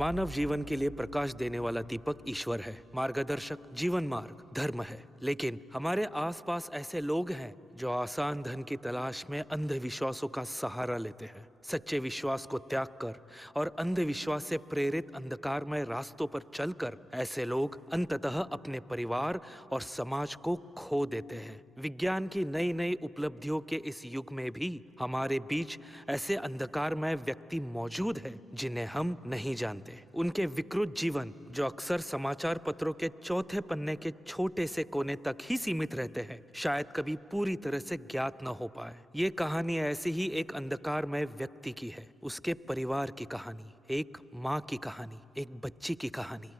मानव जीवन के लिए प्रकाश देने वाला दीपक ईश्वर है, मार्गदर्शक जीवन मार्ग धर्म है। लेकिन हमारे आसपास ऐसे लोग हैं जो आसान धन की तलाश में अंधविश्वासों का सहारा लेते हैं। सच्चे विश्वास को त्याग कर और अंधविश्वास से प्रेरित अंधकारमय रास्तों पर चलकर ऐसे लोग अंततः अपने परिवार और समाज को खो देते हैं। विज्ञान की नई नई उपलब्धियों के इस युग में भी हमारे बीच ऐसे अंधकारमय व्यक्ति मौजूद हैं जिन्हें हम नहीं जानते। उनके विकृत जीवन जो अक्सर समाचार पत्रों के चौथे पन्ने के छोटे से कोने तक ही सीमित रहते हैं, शायद कभी पूरी तरह से ज्ञात न हो पाए। ये कहानी ऐसी ही एक अंधकारमय व्यक्ति की है, उसके परिवार की कहानी, एक माँ की कहानी, एक बच्ची की कहानी।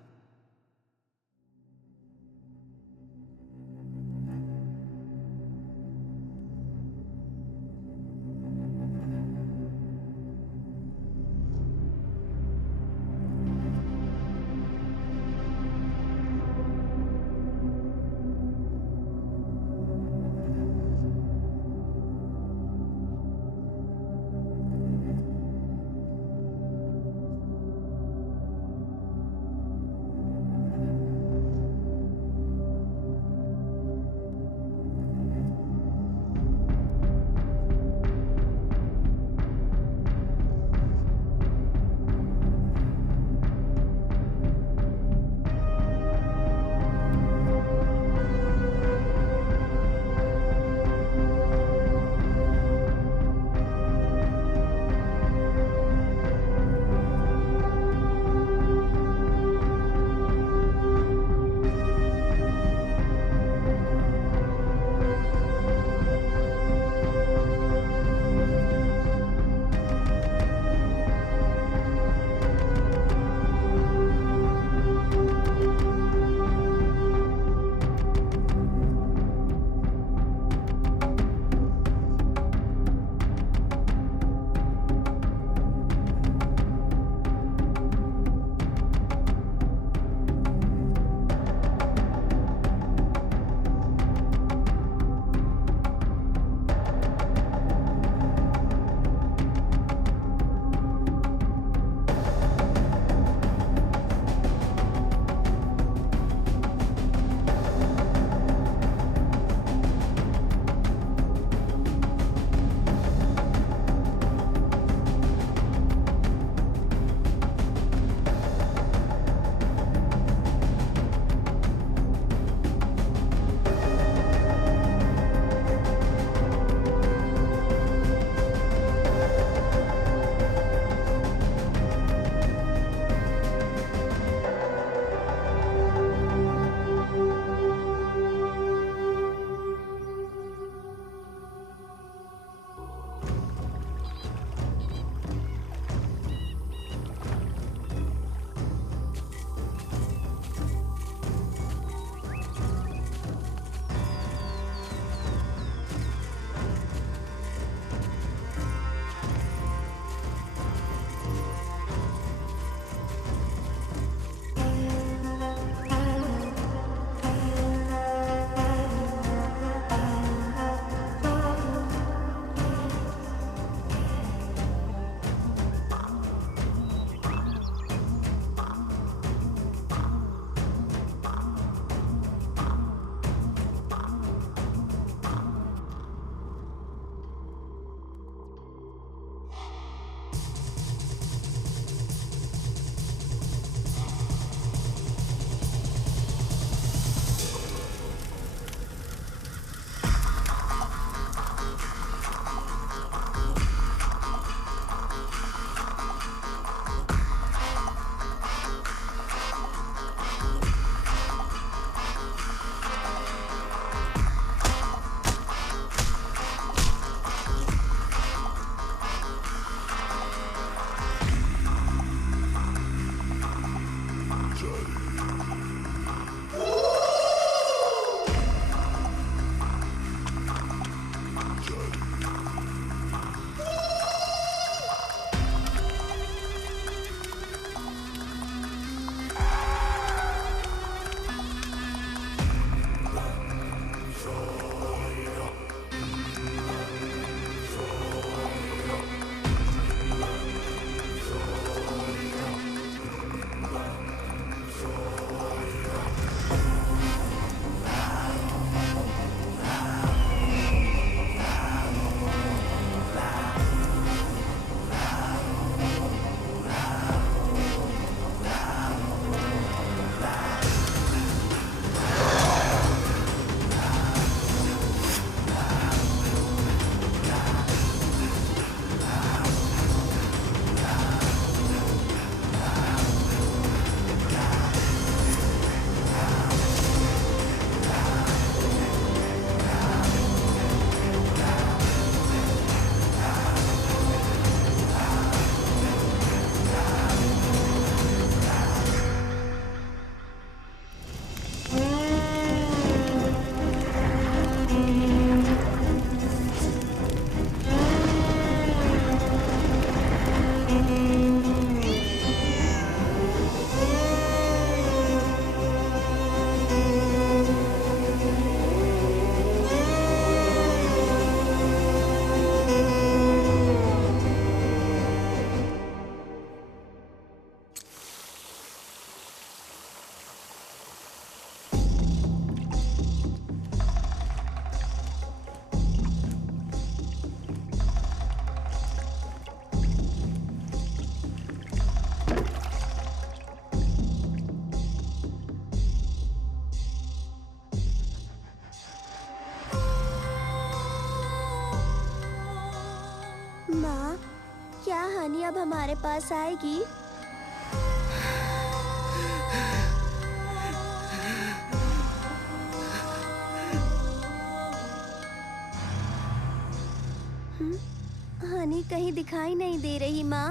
माँ, क्या हनी अब हमारे पास आएगी? हनी कहीं दिखाई नहीं दे रही माँ।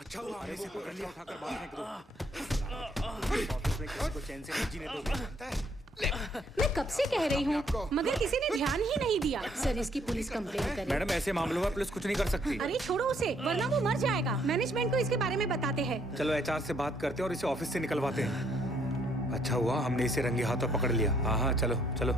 अच्छा हुआ आने से पकड़ लिया, उठाकर बाहर फेंक दो। ऑफिस में किसी को चैन से नहीं जीने दोगे। मैं कब से कह रही हूँ, मगर किसी ने ध्यान ही नहीं दिया। सर, इसकी पुलिस कंप्लेंट करे। मैडम, ऐसे मामलों में पुलिस कुछ नहीं कर सकती। अरे छोड़ो उसे, वरना वो मर जाएगा। मैनेजमेंट को इसके बारे में बताते हैं। चलो एचआर से बात करते हैं और इसे ऑफिस से निकलवाते हैं। अच्छा हुआ हमने इसे रंगे हाथों पकड़ लिया। हाँ हाँ, चलो चलो।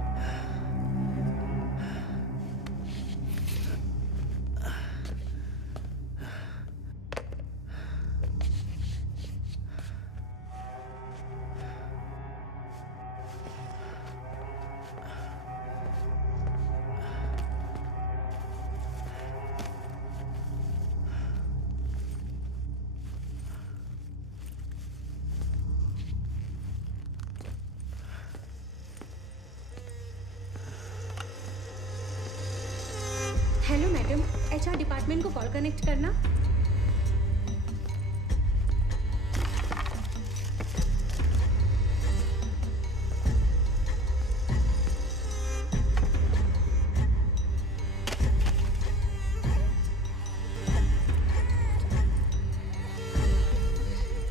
हेलो मैडम, एचआर डिपार्टमेंट को कॉल कनेक्ट करना।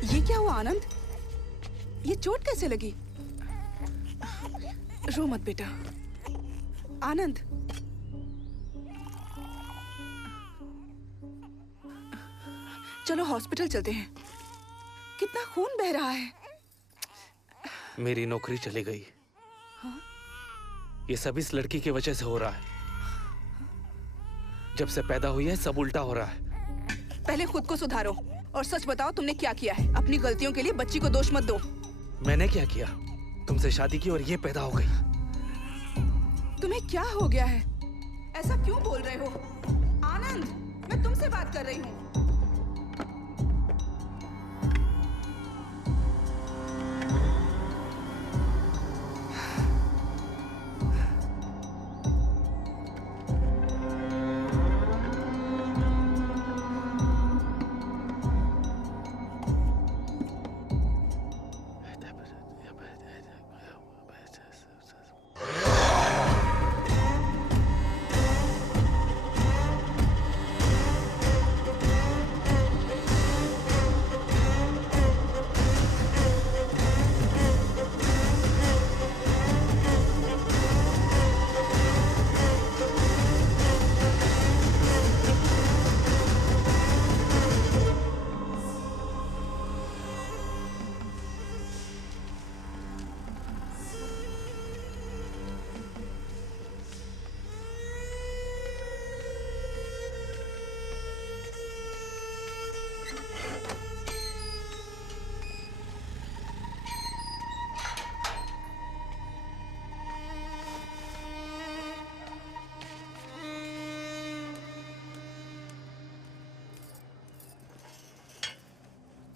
ये क्या हुआ आनंद? ये चोट कैसे लगी? रो मत बेटा। आनंद, चलो हॉस्पिटल चलते हैं। कितना खून बह रहा है। मेरी नौकरी चली गई। ये सब इस लड़की की वजह से हो रहा है। जब से पैदा हुई है सब उल्टा हो रहा है। पहले खुद को सुधारो और सच बताओ तुमने क्या किया है। अपनी गलतियों के लिए बच्ची को दोष मत दो। मैंने क्या किया? तुमसे शादी की और ये पैदा हो गई। तुम्हें क्या हो गया है? ऐसा क्यों बोल रहे हो? आनंद, मैं तुमसे बात कर रही हूँ।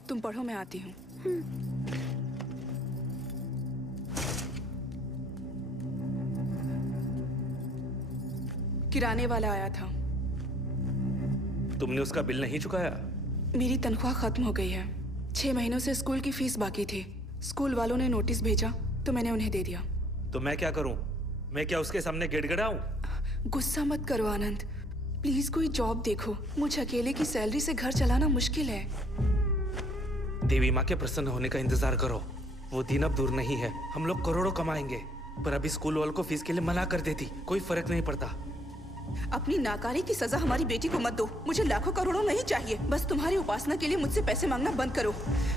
तुम पढ़ो, मैं आती हूँ। किराने वाला आया था। तुमने उसका बिल नहीं चुकाया? मेरी तनख्वाह खत्म हो गई है। 6 महीनों से स्कूल की फीस बाकी थी। स्कूल वालों ने नोटिस भेजा तो मैंने उन्हें दे दिया। तो मैं क्या करूं? मैं क्या उसके सामने गिड़गिड़ाऊं? गुस्सा मत करो आनंद। प्लीज कोई जॉब देखो। मुझे अकेले की सैलरी से घर चलाना मुश्किल है। देवी माँ के प्रसन्न होने का इंतजार करो। वो दिन अब दूर नहीं है। हम लोग करोड़ों कमाएंगे। पर अभी स्कूल वालों को फीस के लिए मना कर देती, कोई फर्क नहीं पड़ता। अपनी नाकारी की सजा हमारी बेटी को मत दो। मुझे लाखों करोड़ों नहीं चाहिए। बस तुम्हारी उपासना के लिए मुझसे पैसे मांगना बंद करो।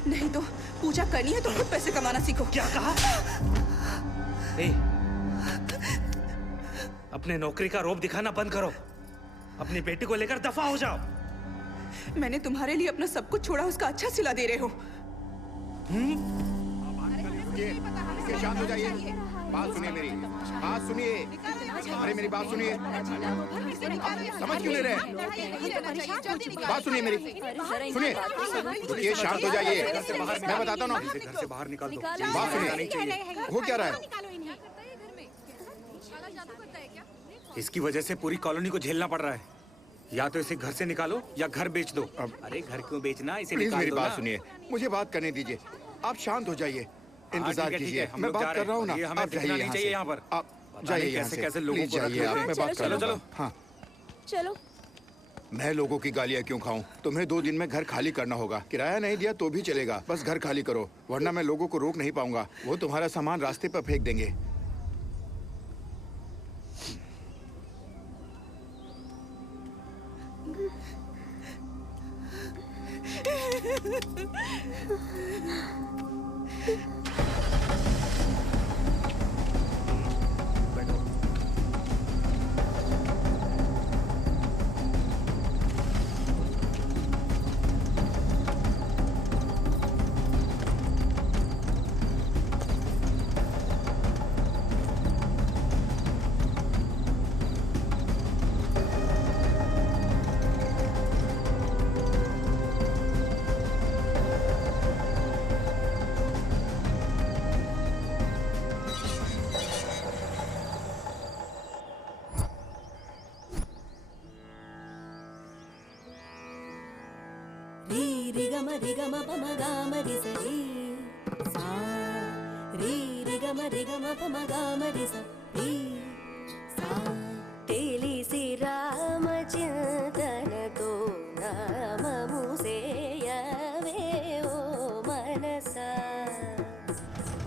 नहीं तो पूजा करनी है तो खुद पैसे कमाना सीखो। क्या कहा? ए, अपने नौकरी का रौब दिखाना बंद करो। अपनी बेटी को लेकर दफा हो जाओ। मैंने तुम्हारे लिए अपना सब कुछ छोड़ा, उसका अच्छा सिला दे रहे हो। शांत हो जाइए। बात सुनिए मेरी, बात सुनिए। अरे मेरी बात सुनिए। समझ क्यों नहीं रहे? बात सुनिए मेरी, सुनिए। रुकिए, शांत हो जाइए। मैं बताता हूँ ना। घर से बाहर निकाल दो। बात सुनिए। नहीं चाहिए। हो क्या रहा है? इसकी वजह से पूरी कॉलोनी को झेलना पड़ रहा है। या तो इसे घर से निकालो या घर बेच दो। अरे घर क्यों बेचना, इसे निकाल दो। मेरी बात सुनिए, मुझे बात करने दीजिए। आप शांत हो जाइए, इंतजार कीजिए। मैं बात कर रहा हूँ ना। आप जाइए यहाँ पर। आप जाइए यहाँ से। कैसे लोगों को जाइए। आप मैं बात कर रहा हूँ। हाँ चलो। मैं लोगों की गालियाँ क्यों खाऊं? तुम्हें 2 दिन में घर खाली करना होगा। किराया नहीं दिया तो भी चलेगा, बस घर खाली करो, वरना मैं लोगों को रोक नहीं पाऊंगा। वो तुम्हारा सामान रास्ते पर फेंक देंगे। री ग म प म गा म रि स री सा री ग म प म गा म रि स री सा तेलिसि रामचिंतन तो नाम मुसेयवे ओ मनसा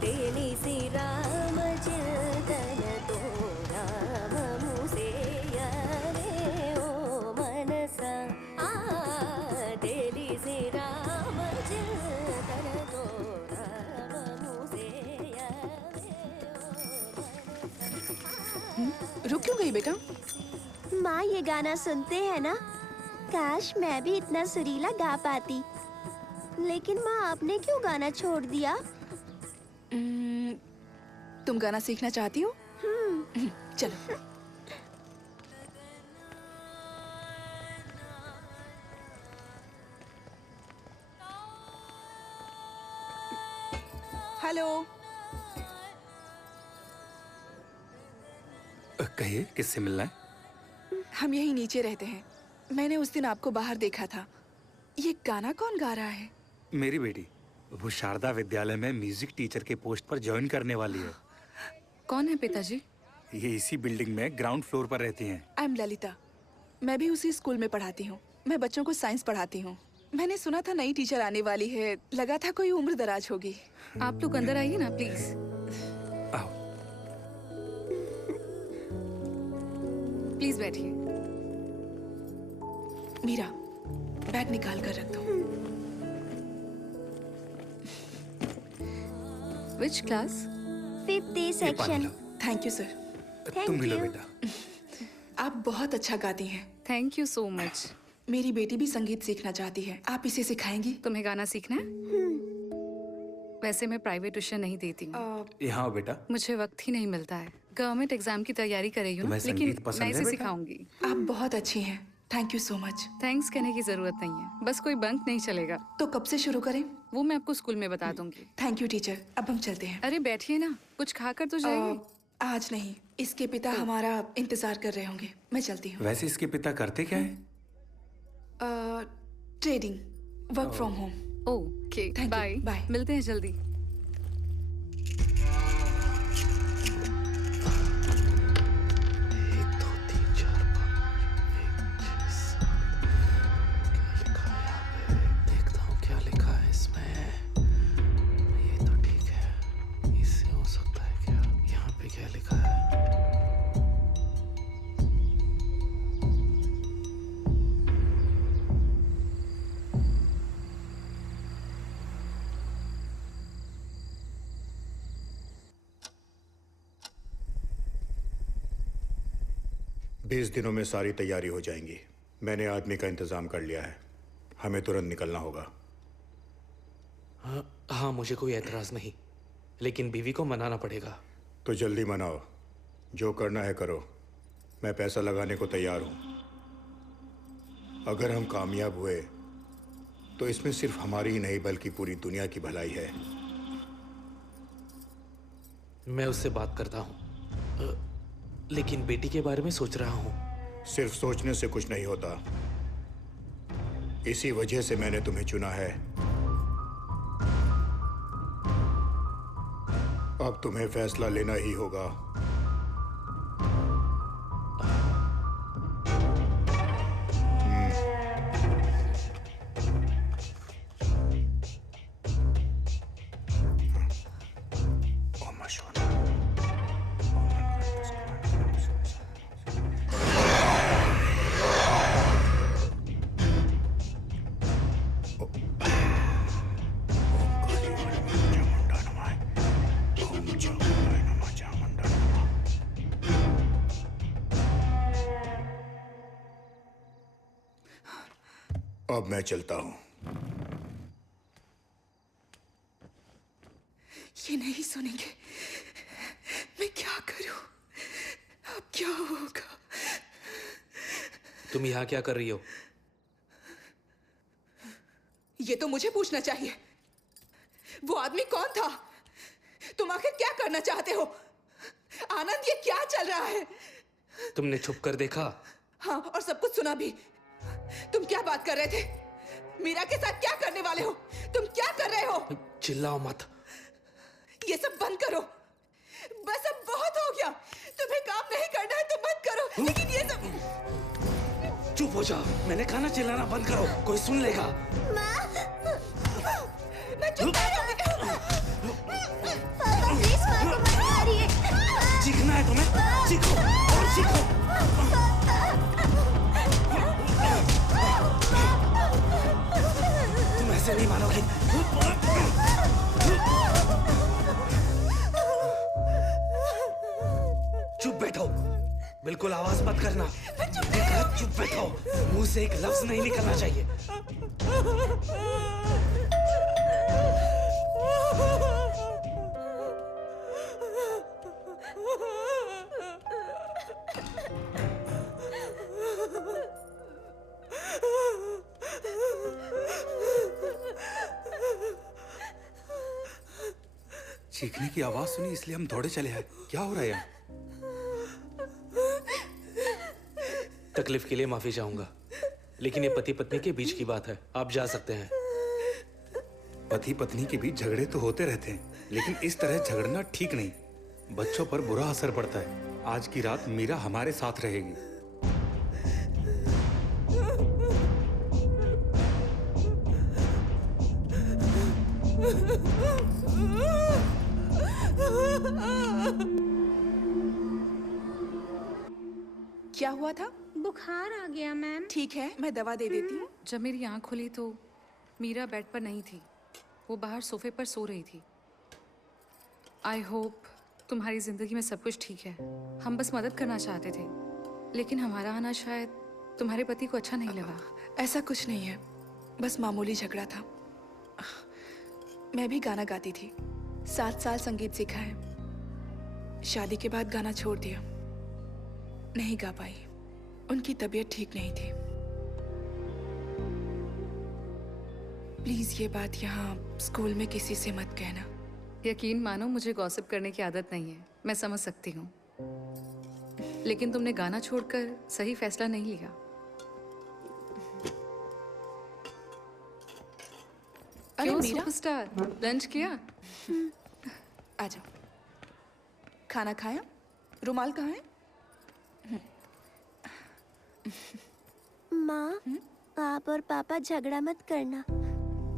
तेलिसि रामचिंतन तो नाम मुसेयवे ओ मनसा रुक क्यों गई बेटा? माँ ये गाना सुनते हैं ना? काश मैं भी इतना सुरीला गा पाती। लेकिन माँ आपने क्यों गाना छोड़ दिया? तुम गाना सीखना चाहती हो? चलो। हेलो। कहिए, किससे मिलना है? हम यहीं नीचे रहते हैं। मैंने उस दिन आपको बाहर देखा था। ये गाना कौन गा रहा है? मेरी बेटी। वो शारदा विद्यालय में म्यूजिक टीचर के पोस्ट पर ज्वाइन करने वाली है। कौन है पिताजी? ये इसी बिल्डिंग में ग्राउंड फ्लोर पर रहती हैं। I am Lalita. मैं भी उसी स्कूल में पढ़ाती हूँ। मैं बच्चों को साइंस पढ़ाती हूँ। मैंने सुना था नई टीचर आने वाली है। लगा था कोई उम्र दराज होगी। आप लोग अंदर आइए ना प्लीज। आओ। प्लीज बैठिए। मीरा, बैग निकाल कर रख दो। Which class? 5th A section. Thank you sir. तुम भी लो you. बेटा। आप बहुत अच्छा गाती हैं। Thank you so much. मेरी बेटी भी संगीत सीखना चाहती है। आप इसे सिखाएंगी? तुम्हें गाना सीखना है? वैसे मैं प्राइवेट ट्यूशन नहीं देती हूँ। यहाँ आओ बेटा। मुझे वक्त ही नहीं मिलता है। गवर्नमेंट एग्जाम की तैयारी कर रही हूँ, तुम्हें लेकिन संगीत पसंद मैं है इसे बेटा? सिखाऊंगी। आप बहुत अच्छी हैं। Thank you so much. Thanks कहने की जरूरत नहीं है, बस कोई बंक नहीं चलेगा। तो कब से शुरू करें? वो मैं आपको स्कूल में बता दूंगी। Thank you teacher. अब हम चलते हैं। अरे बैठिए ना, कुछ खाकर तो जाइए। आज नहीं, इसके पिता हमारा इंतजार कर रहे होंगे। मैं चलती हूँ। वैसे इसके पिता करते क्या है? Trading, work from home. Okay, Thank you. Bye. Bye. मिलते हैं जल्दी। 20 दिनों में सारी तैयारी हो जाएंगी। मैंने आदमी का इंतजाम कर लिया है, हमें तुरंत निकलना होगा। हाँ, मुझे कोई एतराज नहीं, लेकिन बीवी को मनाना पड़ेगा। तो जल्दी मनाओ, जो करना है करो। मैं पैसा लगाने को तैयार हूं। अगर हम कामयाब हुए तो इसमें सिर्फ हमारी ही नहीं बल्कि पूरी दुनिया की भलाई है। मैं उससे बात करता हूँ, लेकिन बेटी के बारे में सोच रहा हूँ। सिर्फ सोचने से कुछ नहीं होता, इसी वजह से मैंने तुम्हें चुना है। अब तुम्हें फैसला लेना ही होगा। अब मैं चलता हूं। ये नहीं सुनेंगे। मैं क्या करूं? अब क्या होगा? तुम यहाँ क्या कर रही हो? ये तो मुझे पूछना चाहिए। वो आदमी कौन था? तुम आखिर क्या करना चाहते हो? आनंद, ये क्या चल रहा है? तुमने छुप कर देखा? हाँ, और सब कुछ सुना भी। तुम क्या बात कर रहे थे? मीरा के साथ क्या करने वाले हो? तुम क्या कर रहे हो? चिल्लाओ मत। ये सब बंद करो। बस अब बहुत हो गया। तुम्हें काम नहीं करना है तो मत करो, लेकिन ये सब। चुप हो जाओ, मैंने कहा ना चिल्लाना बंद करो, कोई सुन लेगा। मैं चुप नहीं रहूंगी। पापा प्लीज माँ को मत मारिए। सीखना है तुम्हें? सीखो और सीखो। तुम ऐसे नहीं मानोगी। चुप बैठो, बिल्कुल आवाज मत करना। चुप बैठो, मुंह से एक लफ्ज नहीं निकलना चाहिए। चीखने की आवाज सुनी इसलिए हम दौड़े चले आए। क्या हो रहा है यहाँ? तकलीफ के लिए माफी चाहूंगा, लेकिन ये पति पत्नी के बीच की बात है, आप जा सकते हैं। पति पत्नी के बीच झगड़े तो होते रहते हैं, लेकिन इस तरह झगड़ना ठीक नहीं। बच्चों पर बुरा असर पड़ता है। आज की रात मीरा हमारे साथ रहेगी। क्या हुआ था? बुखार आ गया मैम। ठीक है, मैं दवा दे देती हूँ। जब मेरी आँख खुली तो मीरा बेड पर नहीं थी, वो बाहर सोफे पर सो रही थी। आई होप तुम्हारी ज़िंदगी में सब कुछ ठीक है। हम बस मदद करना चाहते थे, लेकिन हमारा आना शायद तुम्हारे पति को अच्छा नहीं लगा। ऐसा कुछ नहीं है, बस मामूली झगड़ा था। मैं भी गाना गाती थी, 7 साल संगीत सीखा है। शादी के बाद गाना छोड़ दिया, नहीं गा पाई। उनकी तबीयत ठीक नहीं थी। प्लीज ये बात यहाँ स्कूल में किसी से मत कहना। यकीन मानो मुझे गॉसिप करने की आदत नहीं है, मैं समझ सकती हूँ, लेकिन तुमने गाना छोड़कर सही फैसला नहीं लिया। अरे क्यों मीरा, सुपरस्टार, लंच किया? आ जाओ। खाना खाया? रुमाल कहाँ है? माँ, आप और पापा झगड़ा मत करना,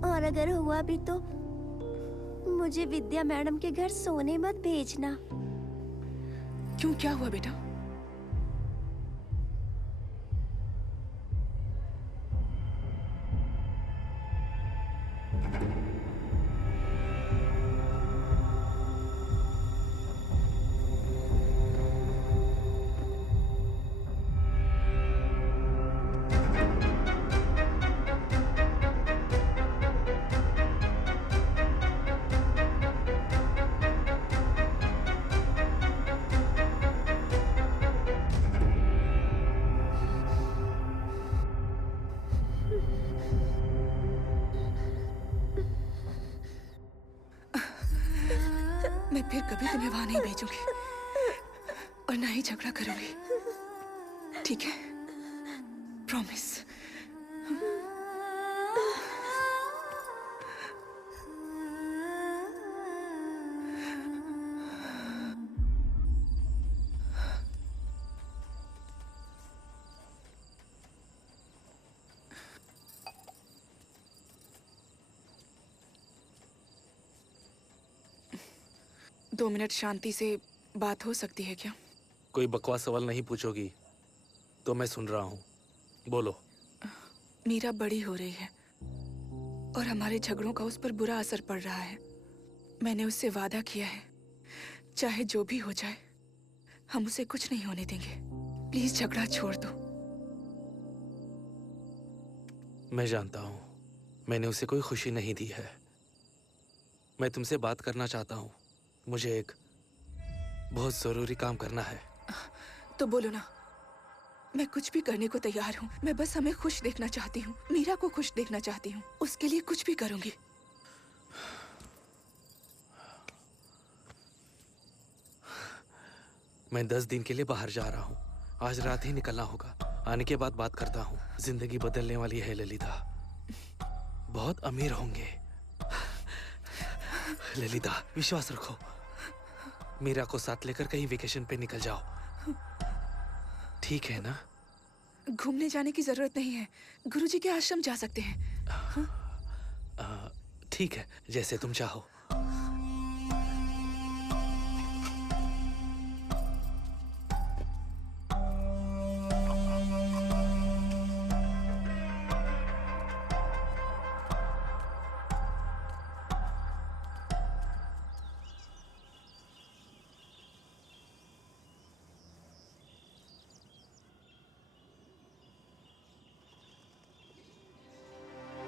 और अगर हुआ भी तो मुझे विद्या मैडम के घर सोने मत भेजना। क्यों, क्या हुआ बेटा? मैं फिर कभी तुम्हें वहां नहीं भेजूंगी और ना ही झगड़ा करूंगी, ठीक है? प्रॉमिस। दो मिनट शांति से बात हो सकती है क्या? कोई बकवास सवाल नहीं पूछोगी तो मैं सुन रहा हूँ, बोलो। मीरा बड़ी हो रही है और हमारे झगड़ों का उस पर बुरा असर पड़ रहा है। मैंने उससे वादा किया है, चाहे जो भी हो जाए हम उसे कुछ नहीं होने देंगे। प्लीज झगड़ा छोड़ दो। मैं जानता हूँ मैंने उसे कोई खुशी नहीं दी है। मैं तुमसे बात करना चाहता हूँ। मुझे एक बहुत जरूरी काम करना है। तो बोलो ना, मैं कुछ भी करने को तैयार हूँ। मैं बस हमें खुश देखना चाहती हूँ, मीरा को खुश देखना चाहती हूँ। उसके लिए कुछ भी करूंगी। मैं 10 दिन के लिए बाहर जा रहा हूँ। आज रात ही निकलना होगा। आने के बाद बात करता हूँ। जिंदगी बदलने वाली है ललिता। बहुत अमीर होंगे। ललिता विश्वास रखो। मीरा को साथ लेकर कहीं वेकेशन पे निकल जाओ, ठीक है ना? घूमने जाने की जरूरत नहीं है, गुरुजी के आश्रम जा सकते हैं। ठीक है, जैसे तुम चाहो।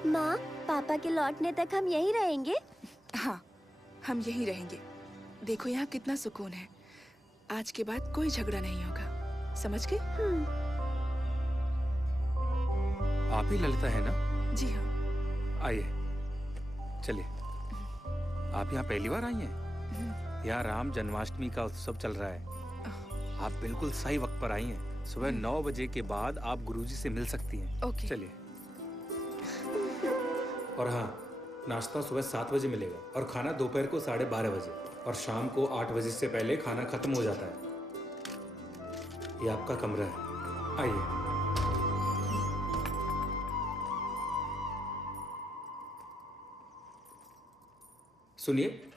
माँ, पापा के लौटने तक हम यहीं रहेंगे? हाँ, हम यहीं रहेंगे। देखो यहाँ कितना सुकून है। आज के बाद कोई झगड़ा नहीं होगा, समझ गए? आप ही ललिता है ना? जी हाँ। आइए, चलिए। आप यहाँ पहली बार आई हैं? यहाँ राम जन्माष्टमी का उत्सव चल रहा है। आप बिल्कुल सही वक्त पर आई हैं। सुबह 9 बजे के बाद आप गुरुजी से मिल सकती हैं। ओके। चलिए। और हाँ, नाश्ता सुबह 7 बजे मिलेगा और खाना दोपहर को 12:30 बजे और शाम को 8 बजे से पहले खाना खत्म हो जाता है। ये आपका कमरा है, आइए। सुनिए,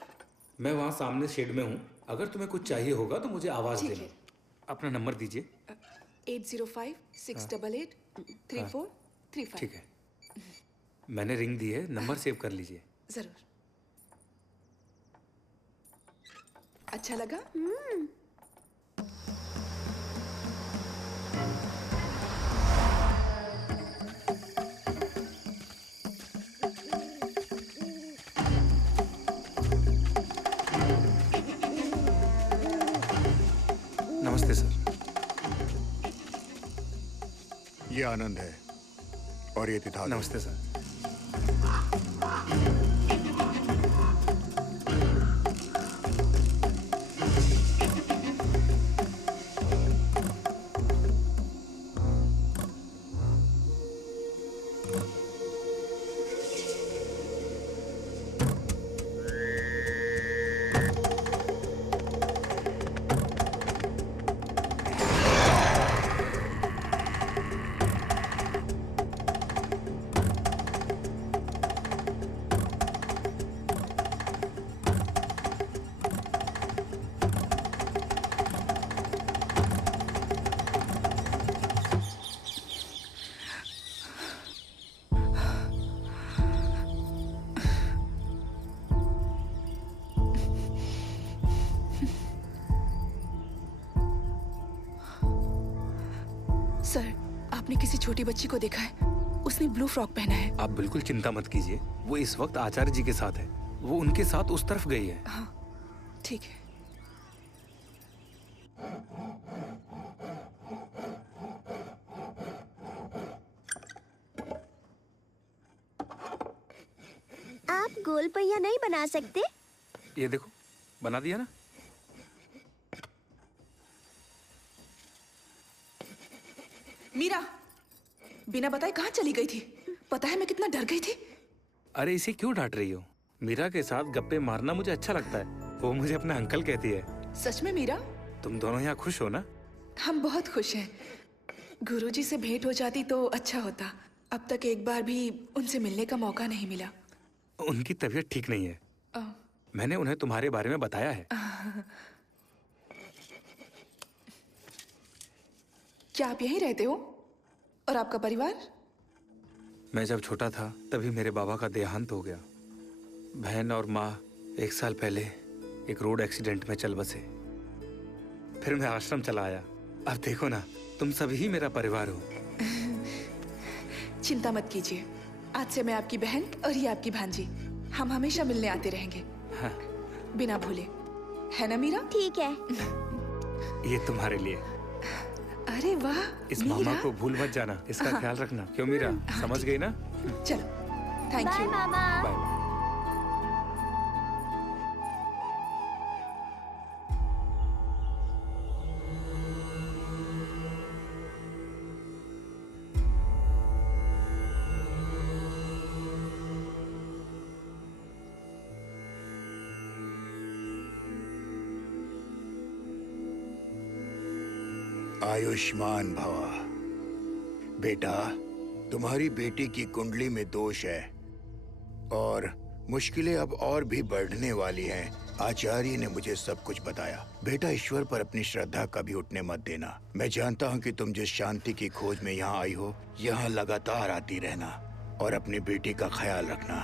मैं वहाँ सामने शेड में हूँ। अगर तुम्हें कुछ चाहिए होगा तो मुझे आवाज ठीक देना। है। अपना नंबर दीजिए। 8056883435। ठीक है, मैंने रिंग दी है, नंबर सेव कर लीजिए। जरूर। अच्छा लगा? नमस्ते सर। ये आनंद है और ये तिथागत। नमस्ते सर। सर, आपने किसी छोटी बच्ची को देखा है? उसने ब्लू फ्रॉक पहना है। आप बिल्कुल चिंता मत कीजिए, वो इस वक्त आचार्य जी के साथ है। वो उनके साथ उस तरफ गई है। हाँ, ठीक है। आप गोल पहिया नहीं बना सकते? ये देखो, बना दिया ना? मीरा बिना बताए कहाँ चली गई थी? पता है मैं कितना डर गई थी। अरे इसे क्यों डांट रही हो? मीरा के साथ गप्पे मारना मुझे अच्छा लगता है। वो मुझे अपना अंकल कहती है। सच में मीरा? तुम दोनों यहाँ खुश हो ना? हम बहुत खुश हैं। गुरुजी से भेंट हो जाती तो अच्छा होता। अब तक एक बार भी उनसे मिलने का मौका नहीं मिला। उनकी तबीयत ठीक नहीं है। मैंने उन्हें तुम्हारे बारे में बताया है। क्या आप यहीं रहते हो? और आपका परिवार? मैं जब छोटा था तभी मेरे बाबा का देहांत हो गया। बहन और माँ 1 साल पहले एक रोड एक्सीडेंट में चल बसे। फिर मैं आश्रम चला आया। अब देखो ना, तुम सभी ही मेरा परिवार हो। चिंता मत कीजिए, आज से मैं आपकी बहन और ये आपकी भांजी। हम हमेशा मिलने आते रहेंगे। हाँ। बिना भूले, है ना मीरा? ठीक है। ये तुम्हारे लिए। अरे वाह, इस मीरा? मामा को भूल मत जाना, इसका ख्याल रखना। क्यों मीरा, समझ गई ना? चलो, थैंक बाय यू। मामा। बाय। आयुष्मान भवा। बेटा, तुम्हारी बेटी की कुंडली में दोष है और मुश्किलें अब और भी बढ़ने वाली हैं। आचार्य ने मुझे सब कुछ बताया। बेटा, ईश्वर पर अपनी श्रद्धा कभी उठने मत देना। मैं जानता हूँ कि तुम जिस शांति की खोज में यहाँ आई हो, यहाँ लगातार आती रहना और अपनी बेटी का ख्याल रखना।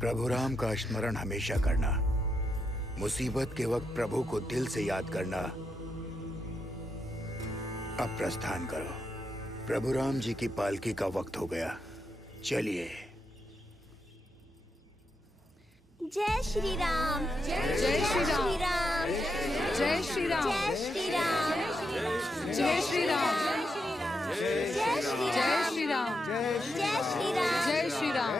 प्रभु राम का स्मरण हमेशा करना। मुसीबत के वक्त प्रभु को दिल से याद करना। अब प्रस्थान करो। प्रभु राम जी की पालकी का वक्त हो गया। चलिए। जय श्री राम। जय श्री राम। जय जय श्री राम। श्री राम। जय श्री राम। जय श्री राम। जय श्री जय राम। श्री राम। जय श्री राम। जय श्री राम।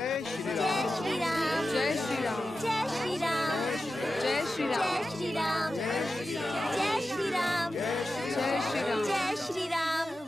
जय श्री राम। जय श्री राम। जय श्री राम। जय श्री राम। जय श्री राम। जय श्री राम। जय श्री राम। जय श्री राम।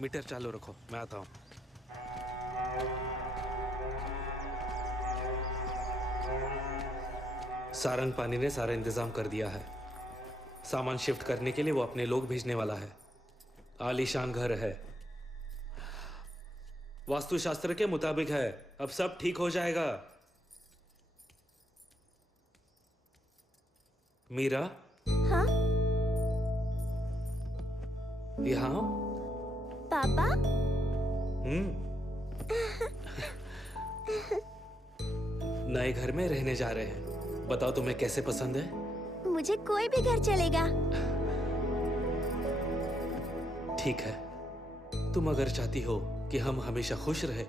मीटर चालू रखो, मैं आता हूँ। सारंग पानी ने सारा इंतजाम कर दिया है। सामान शिफ्ट करने के लिए वो अपने लोग भेजने वाला है। आलीशान घर है, वास्तुशास्त्र के मुताबिक है। अब सब ठीक हो जाएगा। मीरा, हाँ यहाँ आओ। पापा। नए घर में रहने जा रहे हैं। बताओ तुम्हें कैसे पसंद है? मुझे कोई भी घर चलेगा। ठीक है, तुम अगर चाहती हो कि हम हमेशा खुश रहे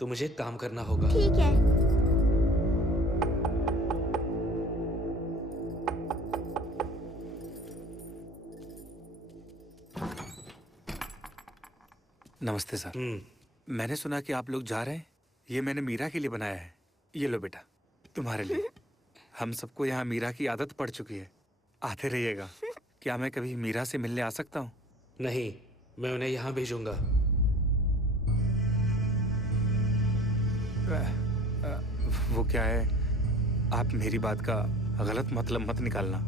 तो मुझे काम करना होगा। ठीक है। नमस्ते सर। मैंने सुना कि आप लोग जा रहे हैं। ये मैंने मीरा के लिए बनाया है। ये लो बेटा, तुम्हारे लिए। हम सबको यहाँ मीरा की आदत पड़ चुकी है। आते रहिएगा। क्या मैं कभी मीरा से मिलने आ सकता हूँ? नहीं, मैं उन्हें यहाँ भेजूंगा। वो क्या है, आप मेरी बात का गलत मतलब मत निकालना।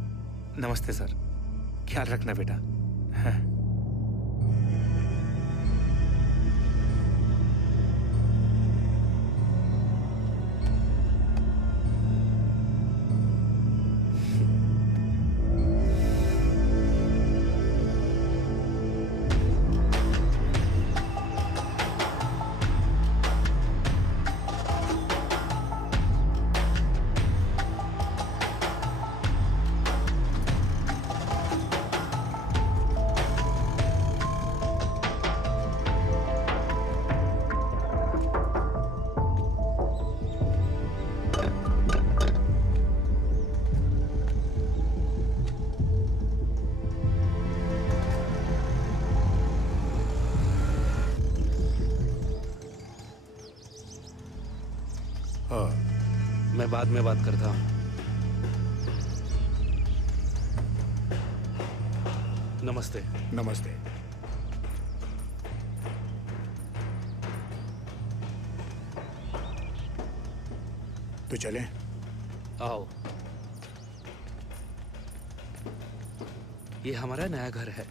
नमस्ते सर, ख्याल रखना बेटा। हाँ। मैं बाद में बात करता हूँ। नमस्ते। नमस्ते। तो चलें? आओ। ये हमारा नया घर है।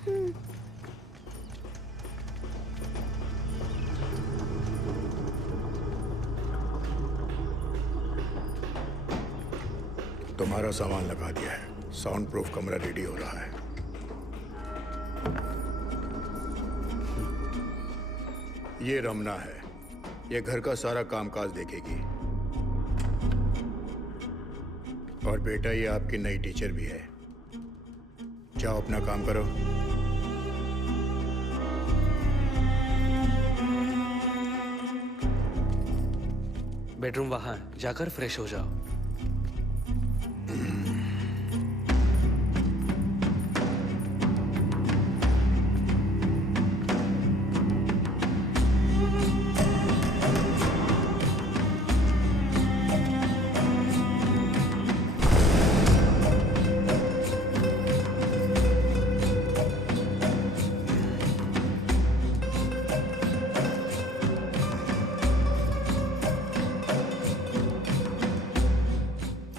तुम्हारा सामान लगा दिया है। साउंड प्रूफ कमरा रेडी हो रहा है। ये रमना है। ये घर का सारा कामकाज देखेगी। और बेटा, ये आपकी नई टीचर भी है। जाओ अपना काम करो। बेडरूम वहां है, जाकर फ्रेश हो जाओ।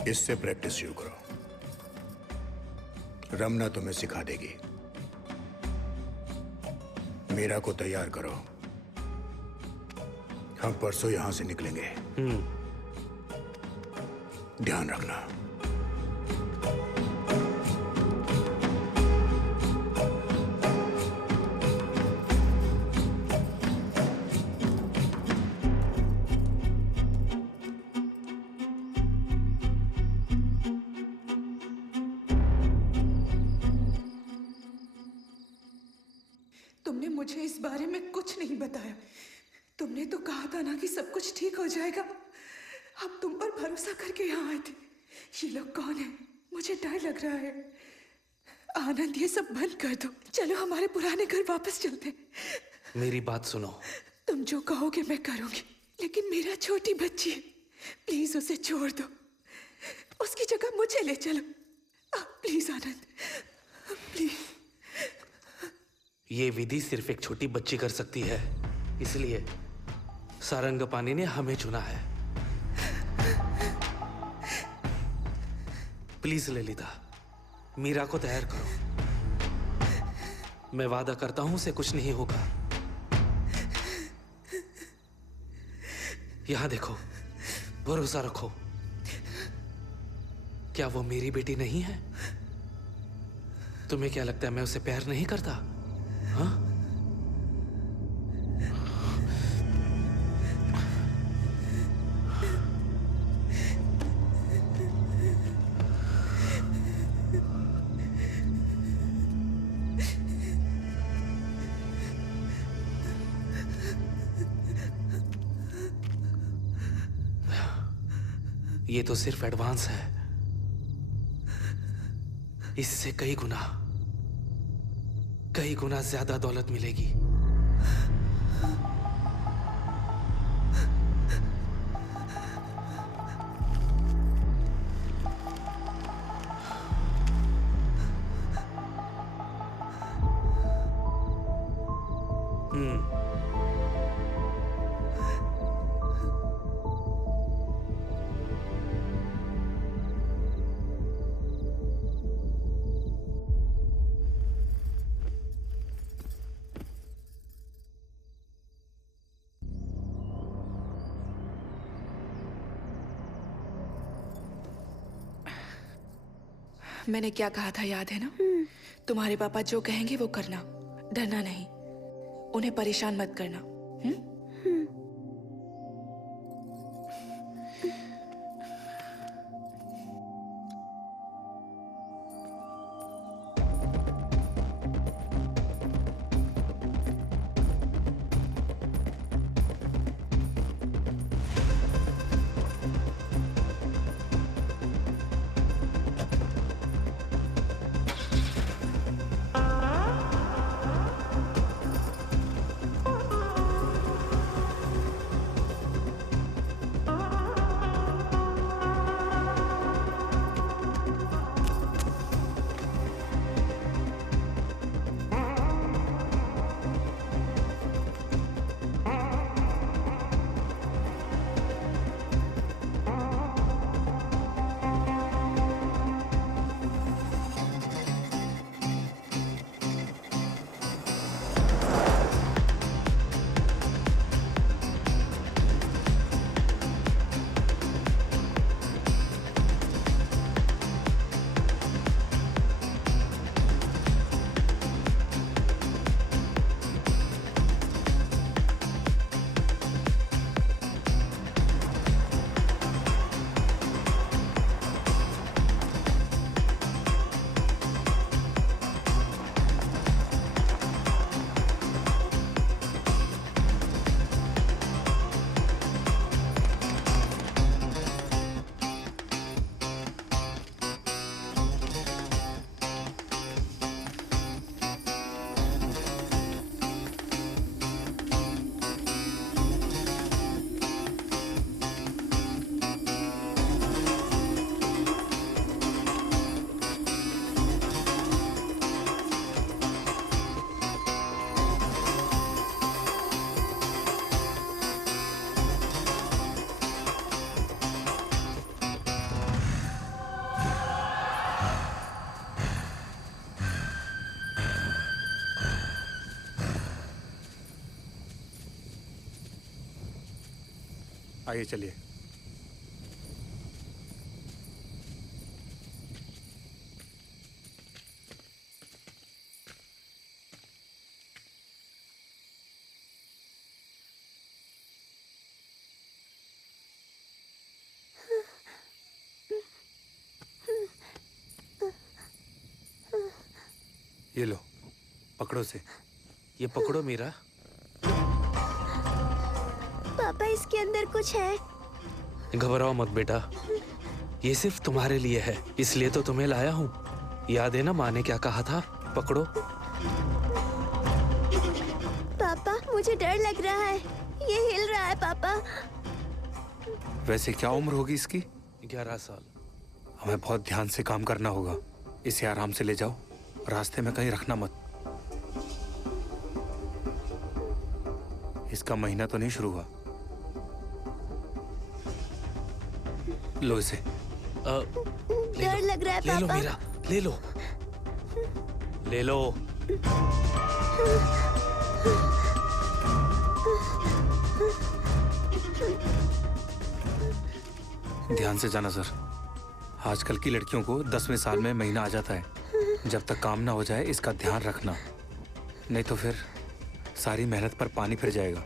इससे प्रैक्टिस शुरू करो। रमना तुम्हें सिखा देगी। मीरा को तैयार करो। हम परसों यहां से निकलेंगे। ध्यान रखना। तुमने मुझे इस बारे में कुछ नहीं बताया। तुमने तो कहा था ना कि सब कुछ ठीक हो जाएगा। अब तुम पर भरोसा करके यहाँ आए थे। ये लोग कौन है? मुझे डर लग रहा है। आनंद, ये सब बंद कर दो। चलो हमारे पुराने घर वापस चलते। मेरी बात सुनो। तुम जो कहोगे मैं करूंगी, लेकिन मेरा छोटी बच्ची है। प्लीज उसे छोड़ दो। उसकी जगह मुझे ले चलो। Please Anand, please. ये विधि सिर्फ एक छोटी बच्ची कर सकती है, इसलिए सारंगपानी ने हमें चुना है। प्लीज ललिता, मीरा को तैयार करो। मैं वादा करता हूं उसे कुछ नहीं होगा। यहां देखो, भरोसा रखो। क्या वो मेरी बेटी नहीं है? तुम्हें क्या लगता है मैं उसे प्यार नहीं करता? हाँ? ये तो सिर्फ एडवांस है। इससे कई गुना ज्यादा दौलत मिलेगी। मैंने क्या कहा था याद है ना? तुम्हारे पापा जो कहेंगे वो करना, डरना नहीं, उन्हें परेशान मत करना। आइए चलिए। ये लो, पकड़ो से। ये पकड़ो मीरा। पापा इसके अंदर कुछ है। घबराओ मत बेटा, ये सिर्फ तुम्हारे लिए है, इसलिए तो तुम्हें लाया हूँ। याद है ना माँ ने क्या कहा था? पकड़ो। पापा मुझे डर लग रहा है, ये हिल रहा है पापा। वैसे क्या उम्र होगी इसकी? 11 साल। हमें बहुत ध्यान से काम करना होगा। इसे आराम से ले जाओ, रास्ते में कहीं रखना मत। इसका महीना तो नहीं शुरू हुआ। लो इसे। डर लग रहा है ले लो पापा। मीरा, ले लो, ले लो। ध्यान से जाना सर। आजकल की लड़कियों को 10वें साल में महीना आ जाता है। जब तक काम ना हो जाए इसका ध्यान रखना, नहीं तो फिर सारी मेहनत पर पानी फिर जाएगा।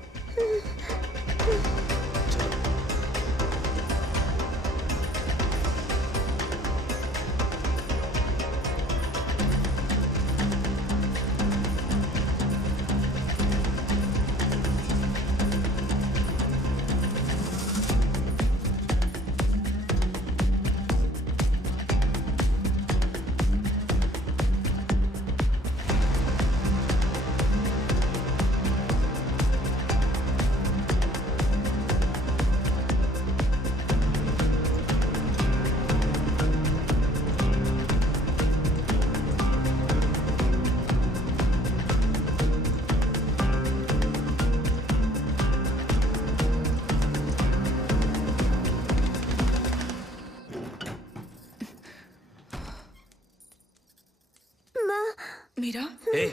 मीरा? ए,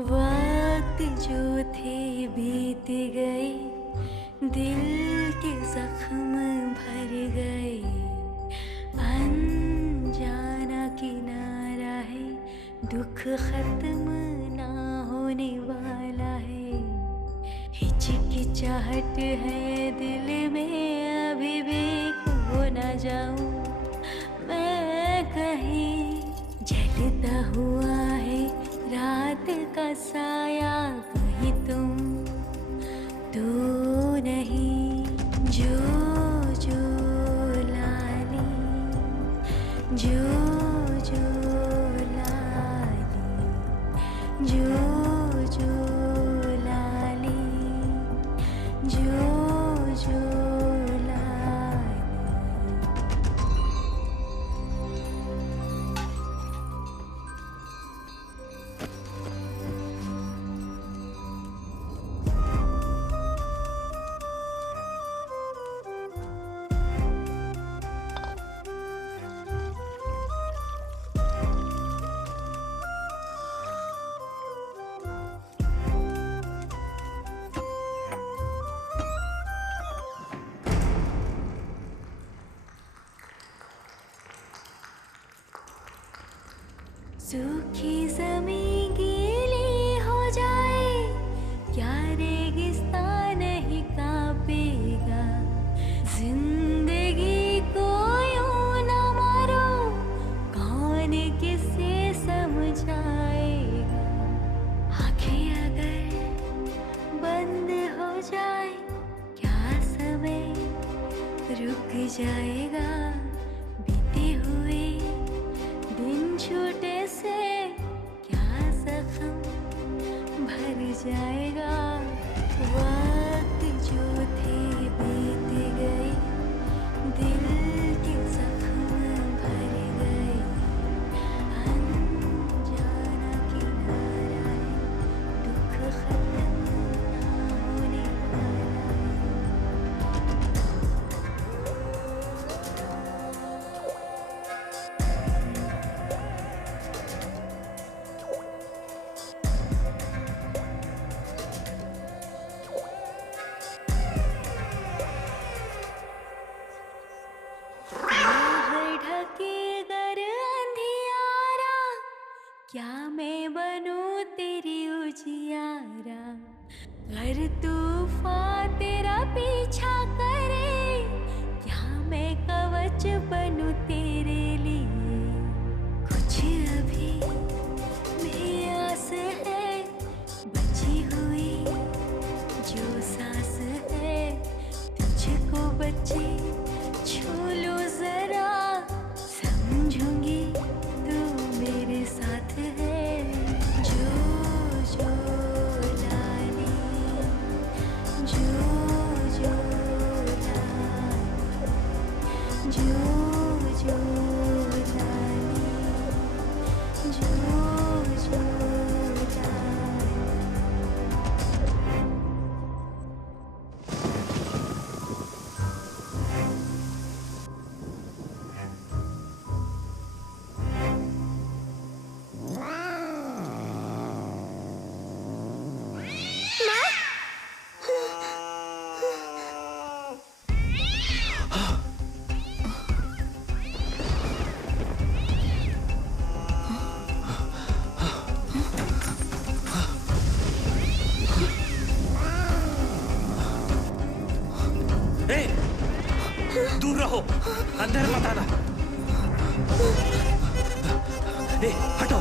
वक्त जो थे बीत गए, दिल के जख्म भर गए, अनजाना किनारा है, दुख खत्म ना होने वाला है, हिचकिचाहट है दिल में, अभी भी खो ना जाऊं मैं कहीं, जलता हुआ है रात का साया, कहीं तुम तो नहीं, जो जो लाली, जो जो लाली, जो जो लाली, जो जो लाली। सूखी ज़मीं गीली हो जाए, क्या रेगिस्तान नहीं कांपेगा, जिंदगी को यूं न मारो, कौन किसे समझाएगा, आँखें अगर बंद हो जाए, क्या समय रुक जाएगा, बीते हुए दिन छूटे से क्या जख्म भर जाएगा, वक्त जो थे बीत गए, दिल के जख्म भर गए, अनजाना किनारा है, दुख खत्म ना होने वाला है। क्या मैं बनूं तेरी उजियारा, अगर तूफान तेरा पीछा करे, क्या मैं कवच बनूं तेरे लिए, कुछ अभी भी आस है बची हुई, जो सांस है तुझको बची, छू लो जरा, समझूंगी तू मेरे साथ है, जो जो लाली, जो जो लाली, जो जो लाली, जो जो लाली। दूर रहो, अंदर मत आना। ए, हटो।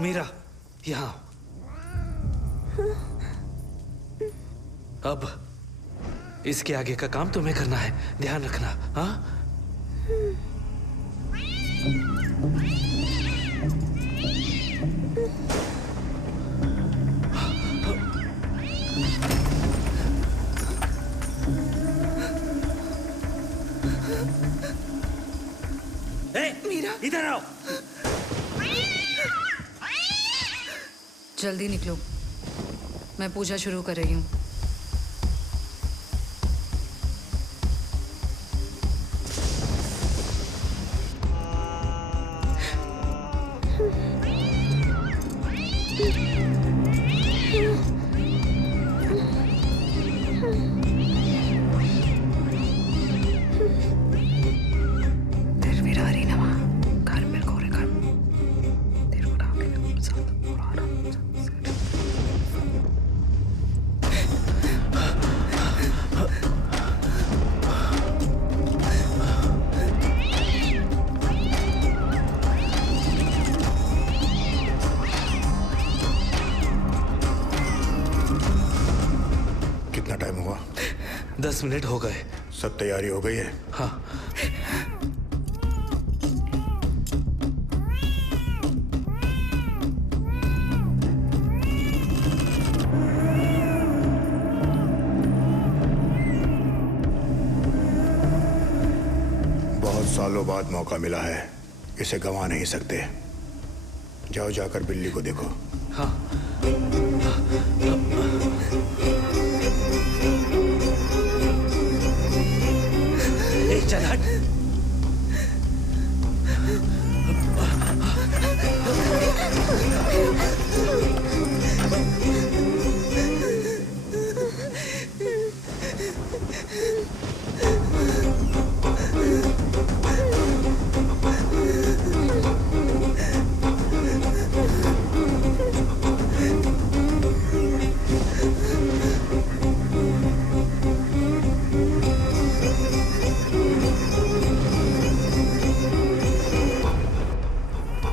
मीरा, यहाँ। अब इसके आगे का काम तुम्हें करना है, ध्यान रखना। हाँ? मीरा, इधर आओ। जल्दी निकलो, मैं पूजा शुरू कर रही हूँ। कितना टाइम हुआ? 10 मिनट हो गए। सब तैयारी हो गई है? हाँ। बहुत सालों बाद मौका मिला है, इसे गंवा नहीं सकते। जाओ, जाकर बिल्ली को देखो। हाँ। चल हट।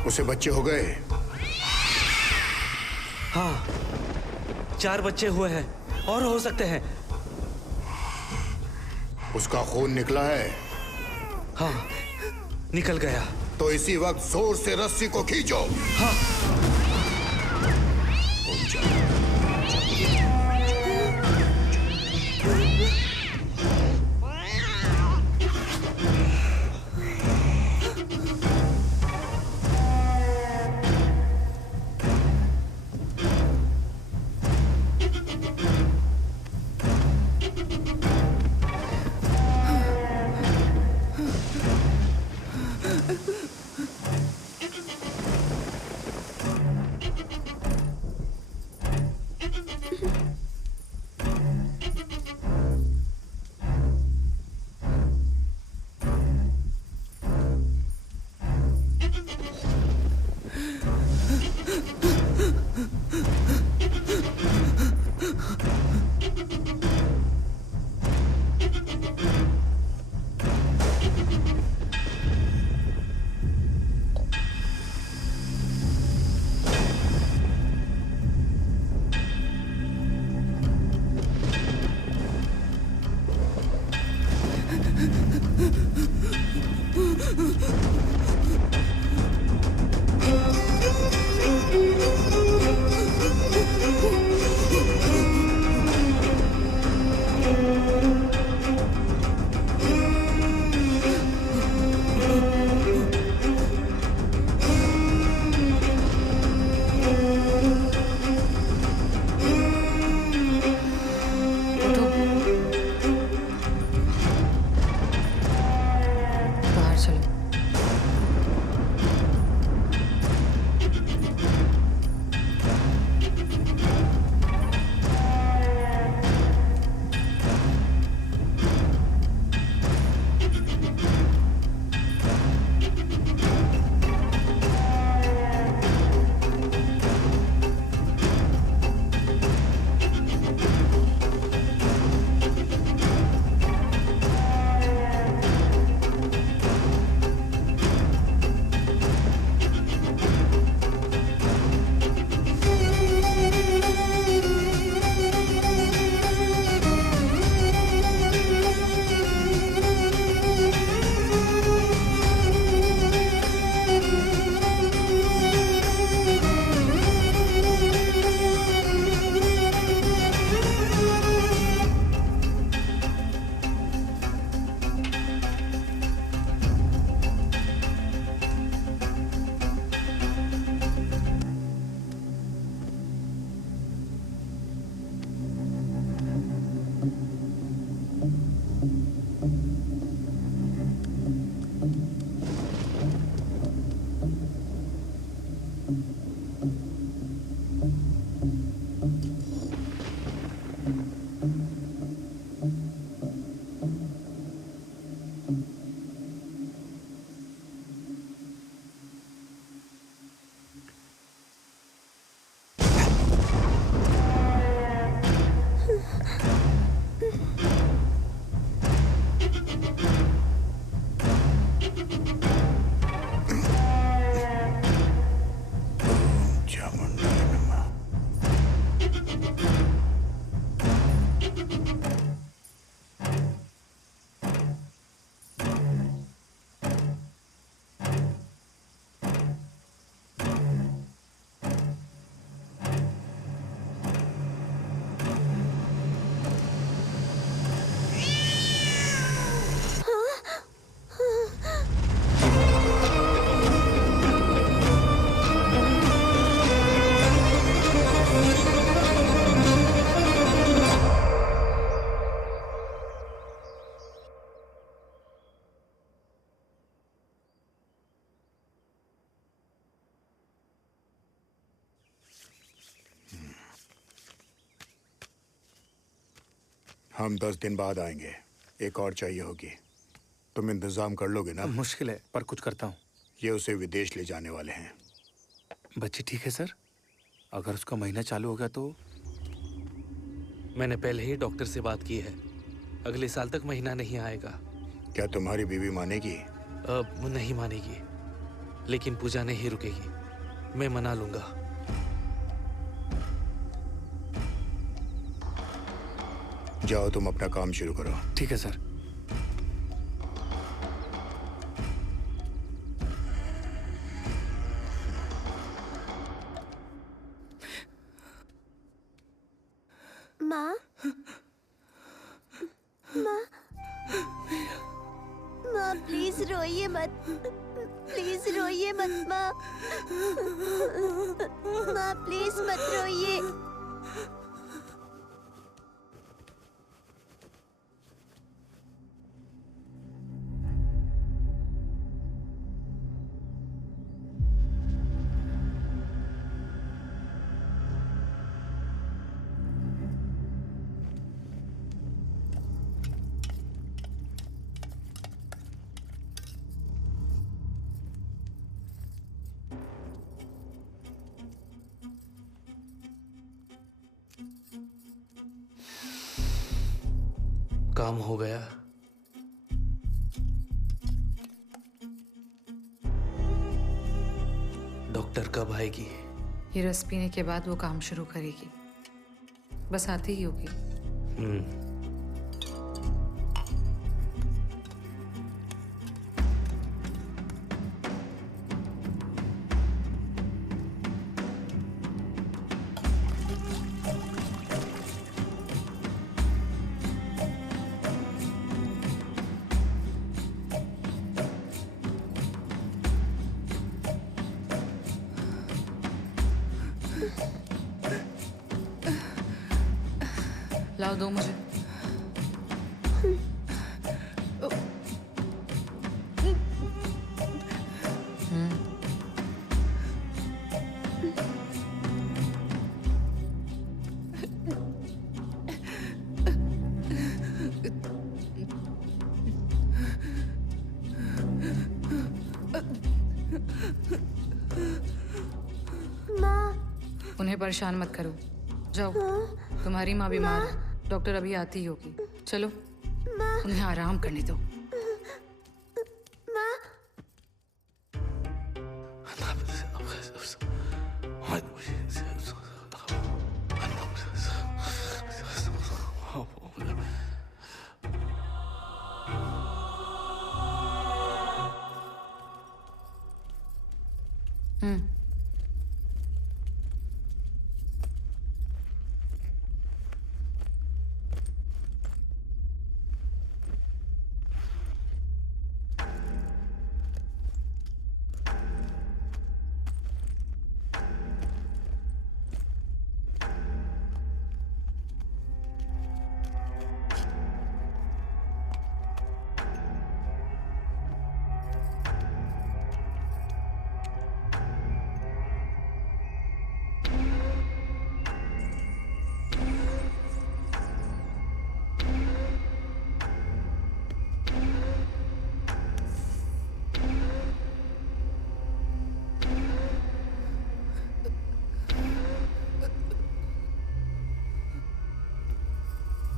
उसे बच्चे हो गए? हाँ, 4 बच्चे हुए हैं और हो सकते हैं। उसका खून निकला है? हाँ, निकल गया। तो इसी वक्त जोर से रस्सी को खींचो। हाँ। चामुंडाय नमः। हम 10 दिन बाद आएंगे। एक और चाहिए होगी। तुम इंतजाम कर लोगे ना? मुश्किल है पर कुछ करता हूँ। ये उसे विदेश ले जाने वाले हैं। बच्ची ठीक है सर? अगर उसका महीना चालू हो गया तो? मैंने पहले ही डॉक्टर से बात की है। अगले साल तक महीना नहीं आएगा। क्या तुम्हारी बीवी मानेगी? अब नहीं मानेगी, लेकिन पूजा नहीं रुकेगी। मैं मना लूंगा। जाओ तुम अपना काम शुरू करो। ठीक है सर। माँ, माँ, माँ प्लीज रोइए मत, प्लीज रोइए मत माँ, माँ प्लीज मत रोइए। काम हो गया। डॉक्टर कब आएगी? ये रस पीने के बाद वो काम शुरू करेगी। बस आती ही होगी। लाओ दो मुझे। उन्हें परेशान मत करो। जाओ, तुम्हारी माँ बीमार है। डॉक्टर अभी आती ही होगी। चलो, उन्हें आराम करने दो।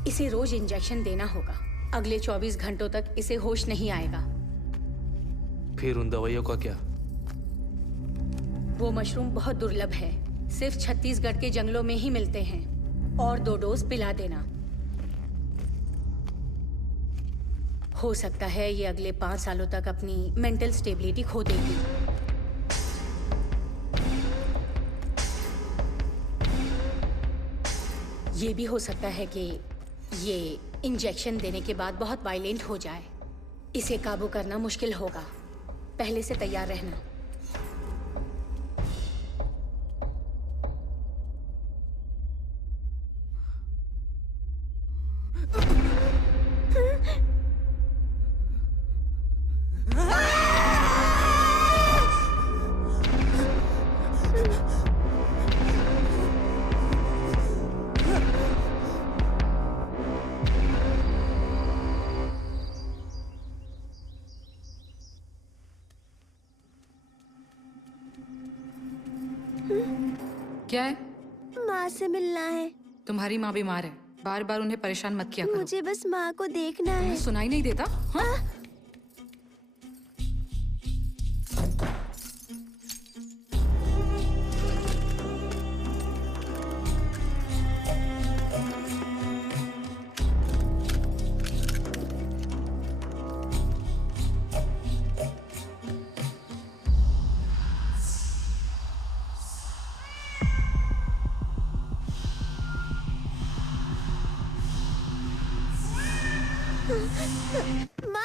इसे रोज इंजेक्शन देना होगा। अगले 24 घंटों तक इसे होश नहीं आएगा। फिर उन दवाइयों का क्या? वो मशरूम बहुत दुर्लभ है। सिर्फ छत्तीसगढ़ के जंगलों में ही मिलते हैं। और 2 डोज पिला देना। हो सकता है ये अगले 5 सालों तक अपनी मेंटल स्टेबिलिटी खो देगी। ये भी हो सकता है कि ये इंजेक्शन देने के बाद बहुत वायलेंट हो जाए। इसे काबू करना मुश्किल होगा। पहले से तैयार रहना। क्या है? माँ से मिलना है। तुम्हारी माँ बीमार है, बार बार उन्हें परेशान मत किया करो। मुझे बस माँ को देखना है। तुम्हें सुनाई नहीं देता? हाँ? माँ,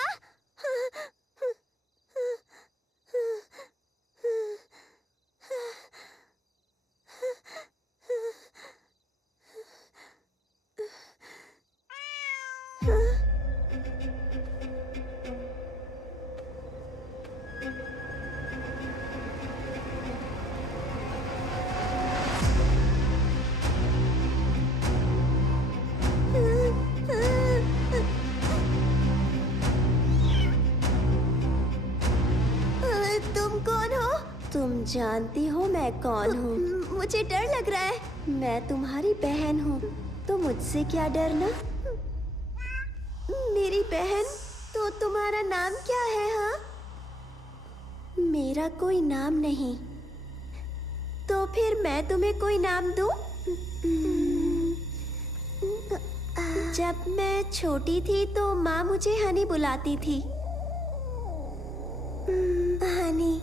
तुम कौन हो? तुम जानती हो मैं कौन हूँ? मुझे डर लग रहा है। मैं तुम्हारी बहन हूँ, तो मुझसे क्या डरना? मेरी बहन? तो तुम्हारा नाम क्या है? हाँ, मेरा कोई नाम नहीं। तो फिर मैं तुम्हें कोई नाम दूं? जब मैं छोटी थी तो माँ मुझे हनी बुलाती थी। हनी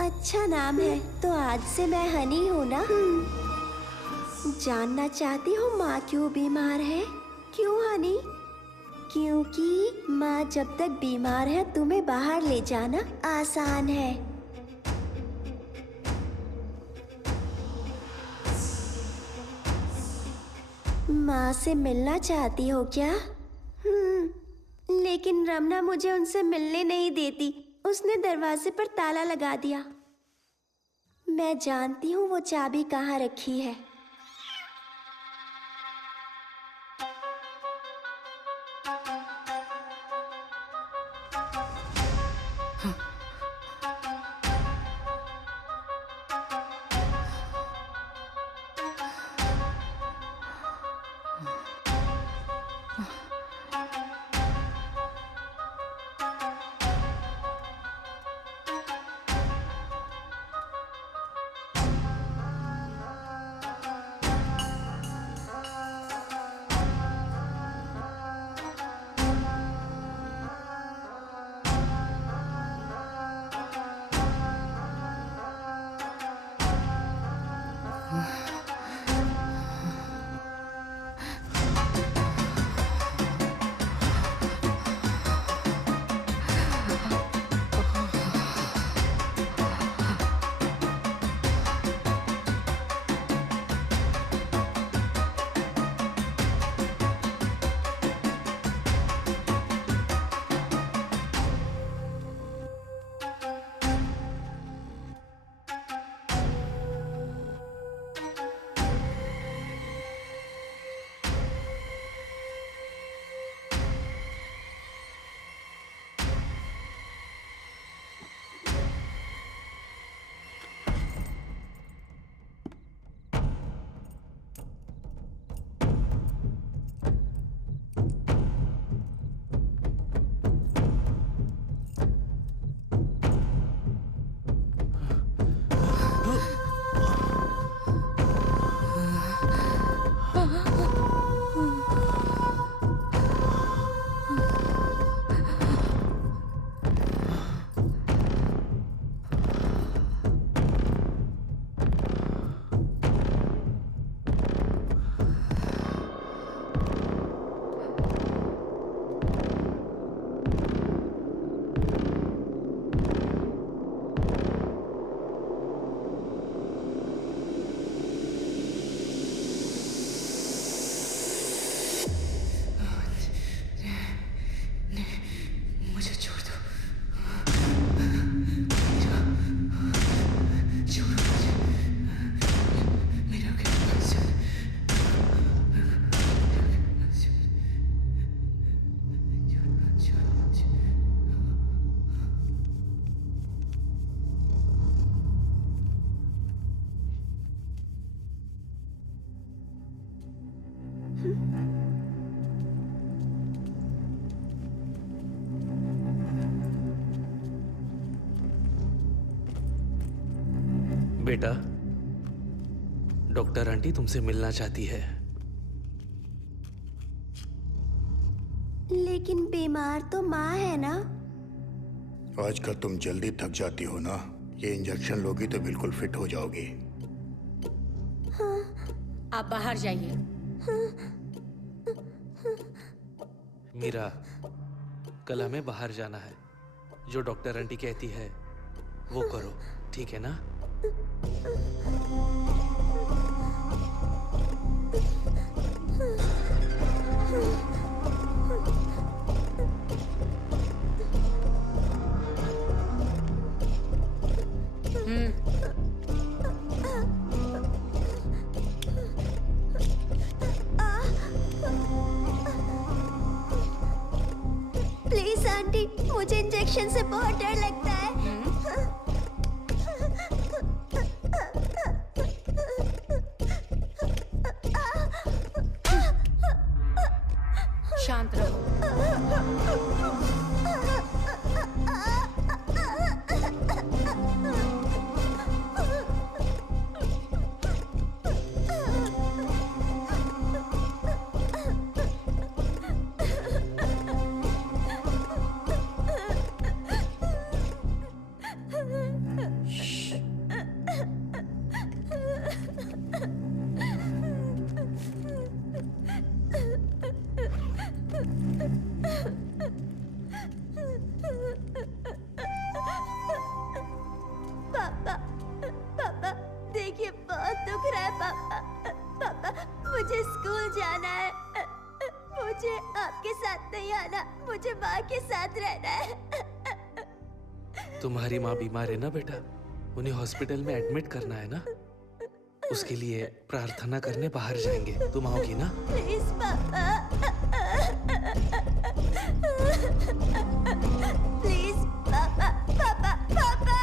अच्छा नाम है, तो आज से मैं हनी हूँ ना? जानना चाहती हो माँ क्यों बीमार है? क्यों हनी? क्योंकि माँ जब तक बीमार है तुम्हें बाहर ले जाना आसान है। माँ से मिलना चाहती हो क्या? लेकिन रमना मुझे उनसे मिलने नहीं देती। उसने दरवाजे पर ताला लगा दिया। मैं जानती हूँ वो चाबी कहाँ रखी है। बेटा, डॉक्टर आंटी तुमसे मिलना चाहती है। लेकिन बीमार तो माँ है ना। आजकल तुम जल्दी थक जाती हो ना। ये इंजेक्शन लोगी तो बिल्कुल फिट हो जाओगी। आप बाहर जाइए। मीरा, कल हमें बाहर जाना है। जो डॉक्टर आंटी कहती है वो करो, ठीक है ना? प्लीज आंटी, मुझे इंजेक्शन से बहुत डर लगता है। शांत रहो। पापा, पापा, देखिए बहुत दुख रहा है पापा। पापा, मुझे स्कूल जाना है। मुझे आपके साथ नहीं आना, मुझे माँ के साथ रहना है। तुम्हारी माँ बीमार है ना बेटा, उन्हें हॉस्पिटल में एडमिट करना है ना। उसके लिए प्रार्थना करने बाहर जाएंगे। तुम आओगी ना? प्लीज पापा, प्लीज पापा, पापा, पापा।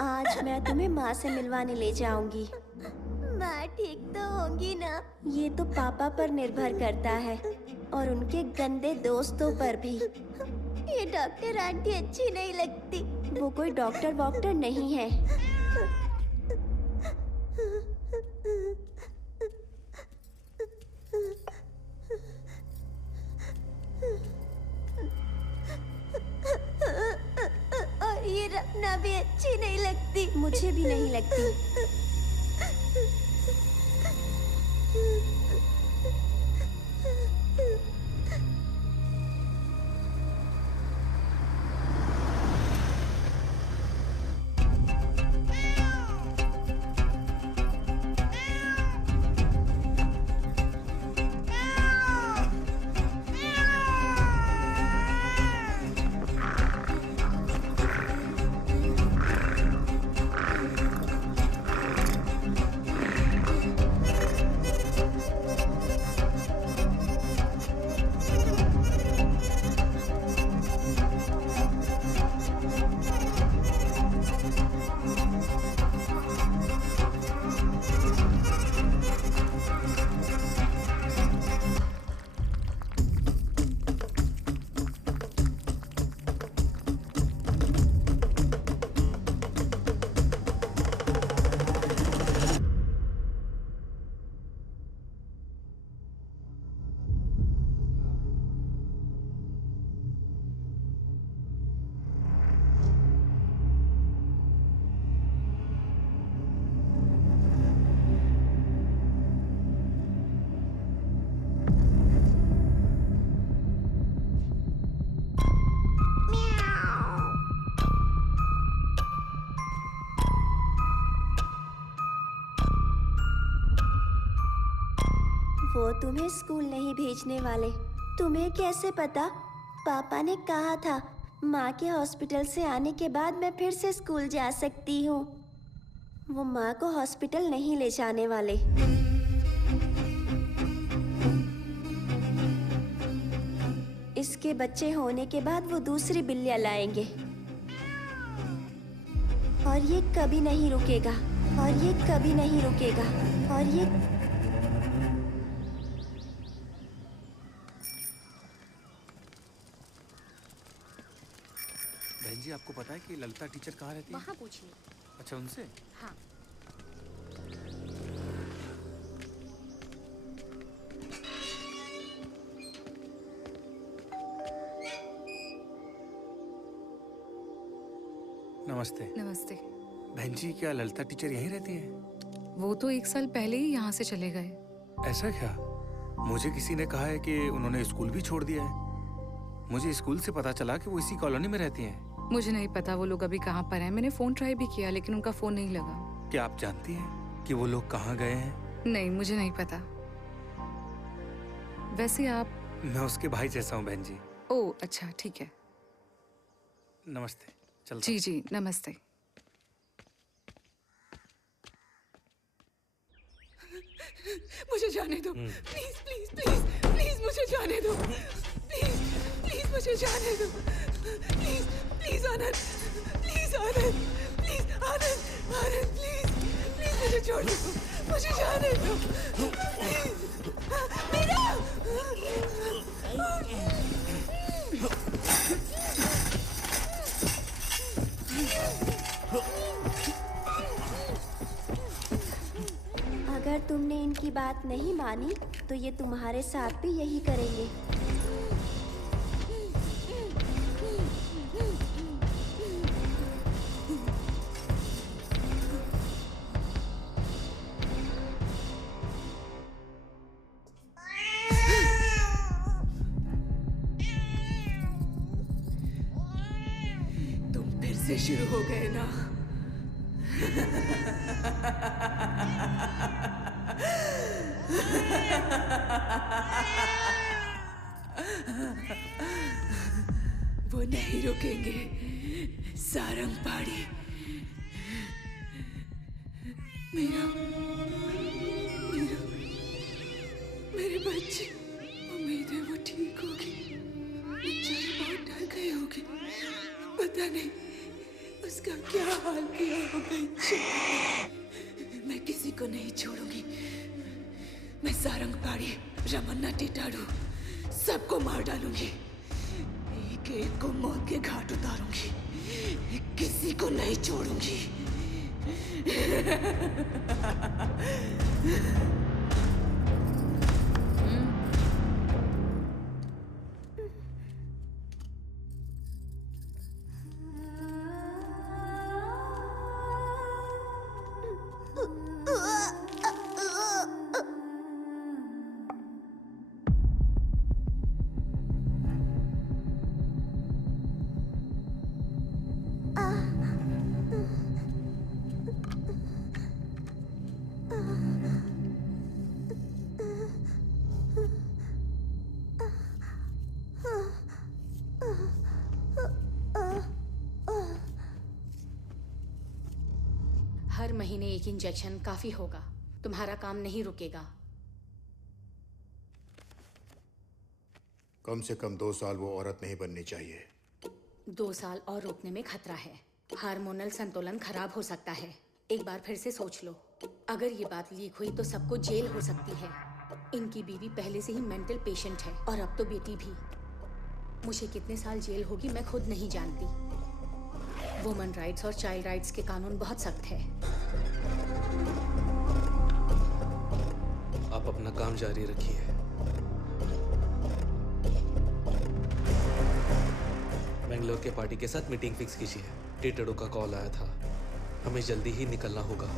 आज मैं तुम्हें माँ से मिलवाने ले जाऊंगी। माँ ठीक तो होंगी ना? ये तो पापा पर निर्भर करता है और उनके गंदे दोस्तों पर भी। ये डॉक्टर आंटी अच्छी नहीं लगती। वो कोई डॉक्टर वॉक्टर नहीं है। और ये रखना भी अच्छी नहीं लगती। मुझे भी नहीं लगती। वो तुम्हें स्कूल नहीं भेजने वाले। तुम्हें कैसे पता? पापा ने कहा था माँ के हॉस्पिटल से आने के बाद मैं फिर से स्कूल जा सकती हूँ। वो माँ को हॉस्पिटल नहीं ले जाने वाले। इसके बच्चे होने के बाद वो दूसरी बिल्लियाँ लाएंगे और ये कभी नहीं रुकेगा, और ये कभी नहीं रुकेगा, और ये बहन जी, आपको पता है कि ललिता टीचर कहाँ रहती है? वहाँ पूछिए। अच्छा, उनसे? हाँ। नमस्ते। नमस्ते। बहन जी, क्या ललिता टीचर यहीं रहती हैं? वो तो 1 साल पहले ही यहाँ से चले गए। ऐसा क्या? मुझे किसी ने कहा है कि उन्होंने स्कूल भी छोड़ दिया है। मुझे स्कूल से पता चला कि वो इसी कॉलोनी में रहती हैं। मुझे नहीं पता वो लोग अभी कहाँ पर हैं। मैंने फोन ट्राई भी किया लेकिन उनका फोन नहीं लगा। क्या आप जानती हैं कि वो लोग कहाँ गए हैं? नहीं, मुझे नहीं पता। वैसे आप? मैं उसके भाई जैसा हूँ बहन जी। ओह अच्छा, ठीक है। नमस्ते। चलता जी जी, नमस्ते। मुझे जाने दो, प्लीज प्लीज प्लीज प्लीज मुझे जाने दो, प्लीज प्लीज मुझे जाने दो, please please Anand, please Anand, please Anand, Anand please please मुझे छोड़ दो, मुझे जाने दो, प्लीज मीरा। अगर तुमने इनकी बात नहीं मानी तो ये तुम्हारे साथ भी यही करेंगे। तुम फिर से शुरू हो गए ना? वो नहीं रुकेंगे, सारंग पाड़ी। मेरा मेरा मेरे बच्चे, उम्मीद है वो ठीक होगी। बेचारी बहुत डर गई होगी, पता नहीं उसका क्या हाल किया होगा। मैं किसी को नहीं छोड़ूंगी। मैं सारंग पाड़ी, रमन्ना टिटाड़ू सबको मार डालूंगी। एक एक को मौत के घाट उतारूंगी। किसी को नहीं छोड़ूंगी। हर महीने एक इंजेक्शन काफी होगा। तुम्हारा काम नहीं रुकेगा। कम से कम 2 साल वो औरत नहीं बननी चाहिए। 2 साल और रोकने में खतरा है। हार्मोनल संतुलन खराब हो सकता है। एक बार फिर से सोच लो। अगर ये बात लीक हुई तो सबको जेल हो सकती है। इनकी बीवी पहले से ही मेंटल पेशेंट है और अब तो बेटी भी। मुझे कितने साल जेल होगी मैं खुद नहीं जानती। वुमन राइट्स और चाइल्ड राइट्स के कानून बहुत सख्त है। आप अपना काम जारी रखिए। बेंगलोर के पार्टी के साथ मीटिंग फिक्स कीजिए। टिटाड़ू का कॉल आया था, हमें जल्दी ही निकलना होगा।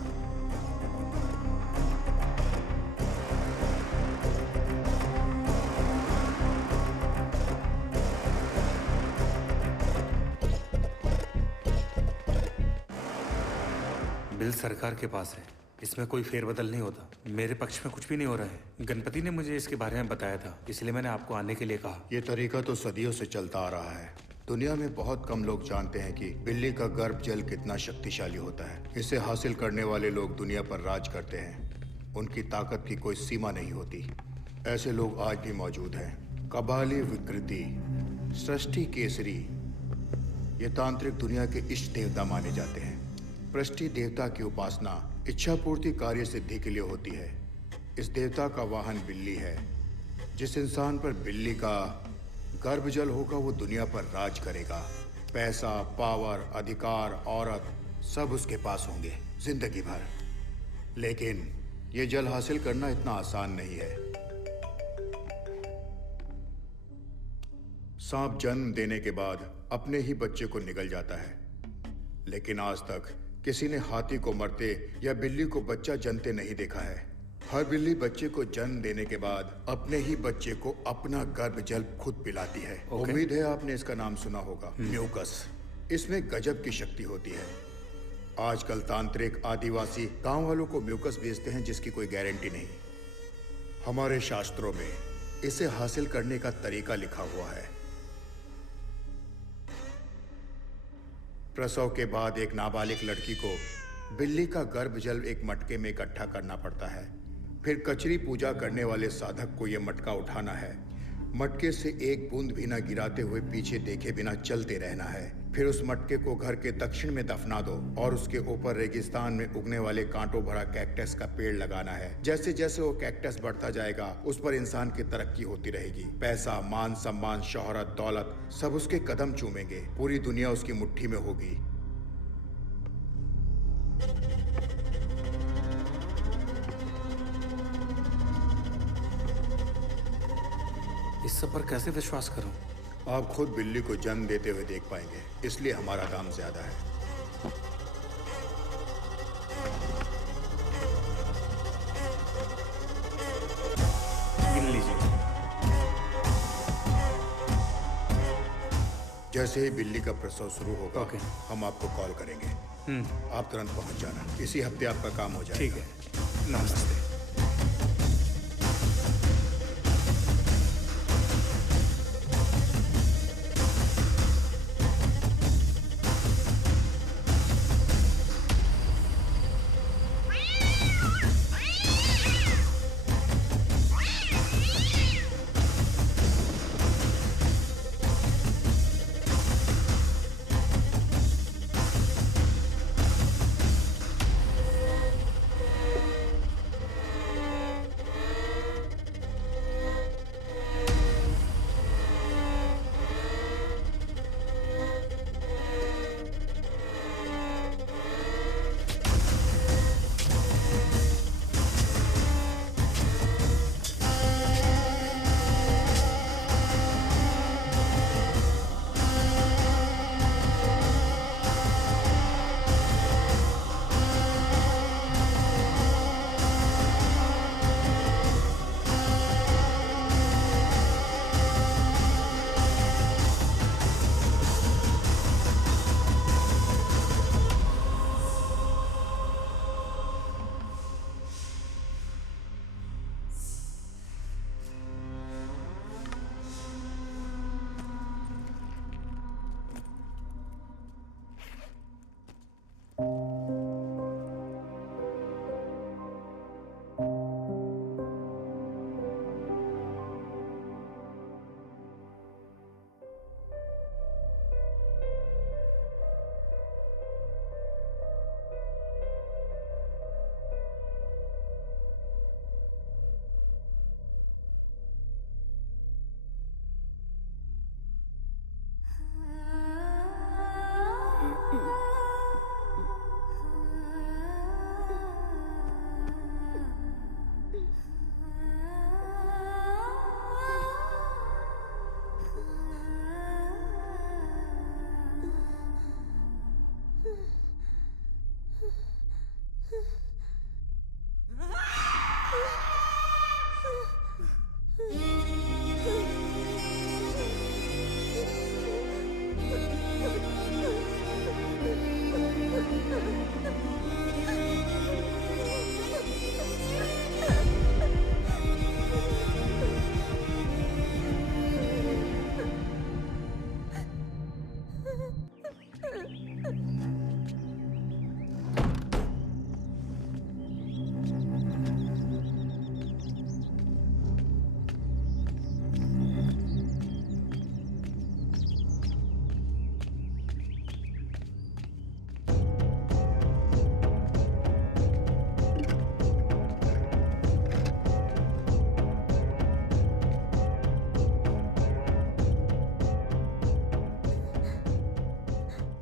बिल सरकार के पास है, इसमें कोई फेरबदल नहीं होता। मेरे पक्ष में कुछ भी नहीं हो रहा है। गणपति ने मुझे इसके बारे में बताया था, इसलिए मैंने आपको आने के लिए कहा। ये तरीका तो सदियों से चलता आ रहा है। दुनिया में बहुत कम लोग जानते हैं कि बिल्ली का गर्भ जल कितना शक्तिशाली होता है। इसे हासिल करने वाले लोग दुनिया पर राज करते हैं। उनकी ताकत की कोई सीमा नहीं होती। ऐसे लोग आज भी मौजूद हैं। कबाली विकृति, सृष्टि केसरी, ये तांत्रिक दुनिया के इष्ट देवता माने जाते हैं। पृष्टि देवता की उपासना इच्छा पूर्ति कार्य सिद्धि के लिए होती है। इस देवता का वाहन बिल्ली है। जिस इंसान पर बिल्ली का गर्भजल होगा वो दुनिया पर राज करेगा। पैसा, पावर, अधिकार, औरत सब उसके पास होंगे जिंदगी भर। लेकिन ये जल हासिल करना इतना आसान नहीं है। सांप जन्म देने के बाद अपने ही बच्चे को निगल जाता है, लेकिन आज तक किसी ने हाथी को मरते या बिल्ली को बच्चा जनते नहीं देखा है। हर बिल्ली बच्चे को जन्म देने के बाद अपने ही बच्चे को अपना गर्भ जल खुद पिलाती है। उम्मीद है आपने इसका नाम सुना होगा, म्यूकस। इसमें गजब की शक्ति होती है। आजकल तांत्रिक आदिवासी गांव वालों को म्यूकस बेचते हैं जिसकी कोई गारंटी नहीं। हमारे शास्त्रों में इसे हासिल करने का तरीका लिखा हुआ है। प्रसव के बाद एक नाबालिग लड़की को बिल्ली का गर्भ जल एक मटके में इकट्ठा करना पड़ता है। फिर कचरी पूजा करने वाले साधक को यह मटका उठाना है। मटके से एक बूंद भी न गिराते हुए पीछे देखे बिना चलते रहना है। फिर उस मटके को घर के दक्षिण में दफना दो और उसके ऊपर रेगिस्तान में उगने वाले कांटों भरा कैक्टस का पेड़ लगाना है। जैसे जैसे वो कैक्टस बढ़ता जाएगा उस पर इंसान की तरक्की होती रहेगी। पैसा, मान सम्मान, शोहरत, दौलत सब उसके कदम चूमेंगे। पूरी दुनिया उसकी मुट्ठी में होगी। इस सब पर कैसे विश्वास करूं? आप खुद बिल्ली को जन्म देते हुए देख पाएंगे, इसलिए हमारा दाम ज्यादा है। गिन लीजिए। जैसे ही बिल्ली का प्रसव शुरू होगा ओके। हम आपको कॉल करेंगे। आप तुरंत पहुंच जाना। इसी हफ्ते आपका काम हो जाएगा। ठीक है। नमस्ते।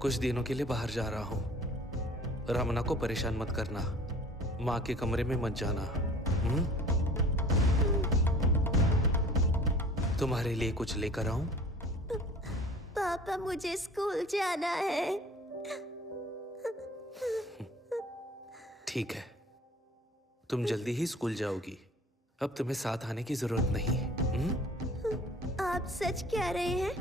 कुछ दिनों के लिए बाहर जा रहा हूँ। रमना को परेशान मत करना। माँ के कमरे में मत जाना। तुम्हारे लिए कुछ लेकर आऊं? पापा, मुझे स्कूल जाना है। ठीक है, तुम जल्दी ही स्कूल जाओगी। अब तुम्हें साथ आने की जरूरत नहीं है। आप सच कह रहे हैं?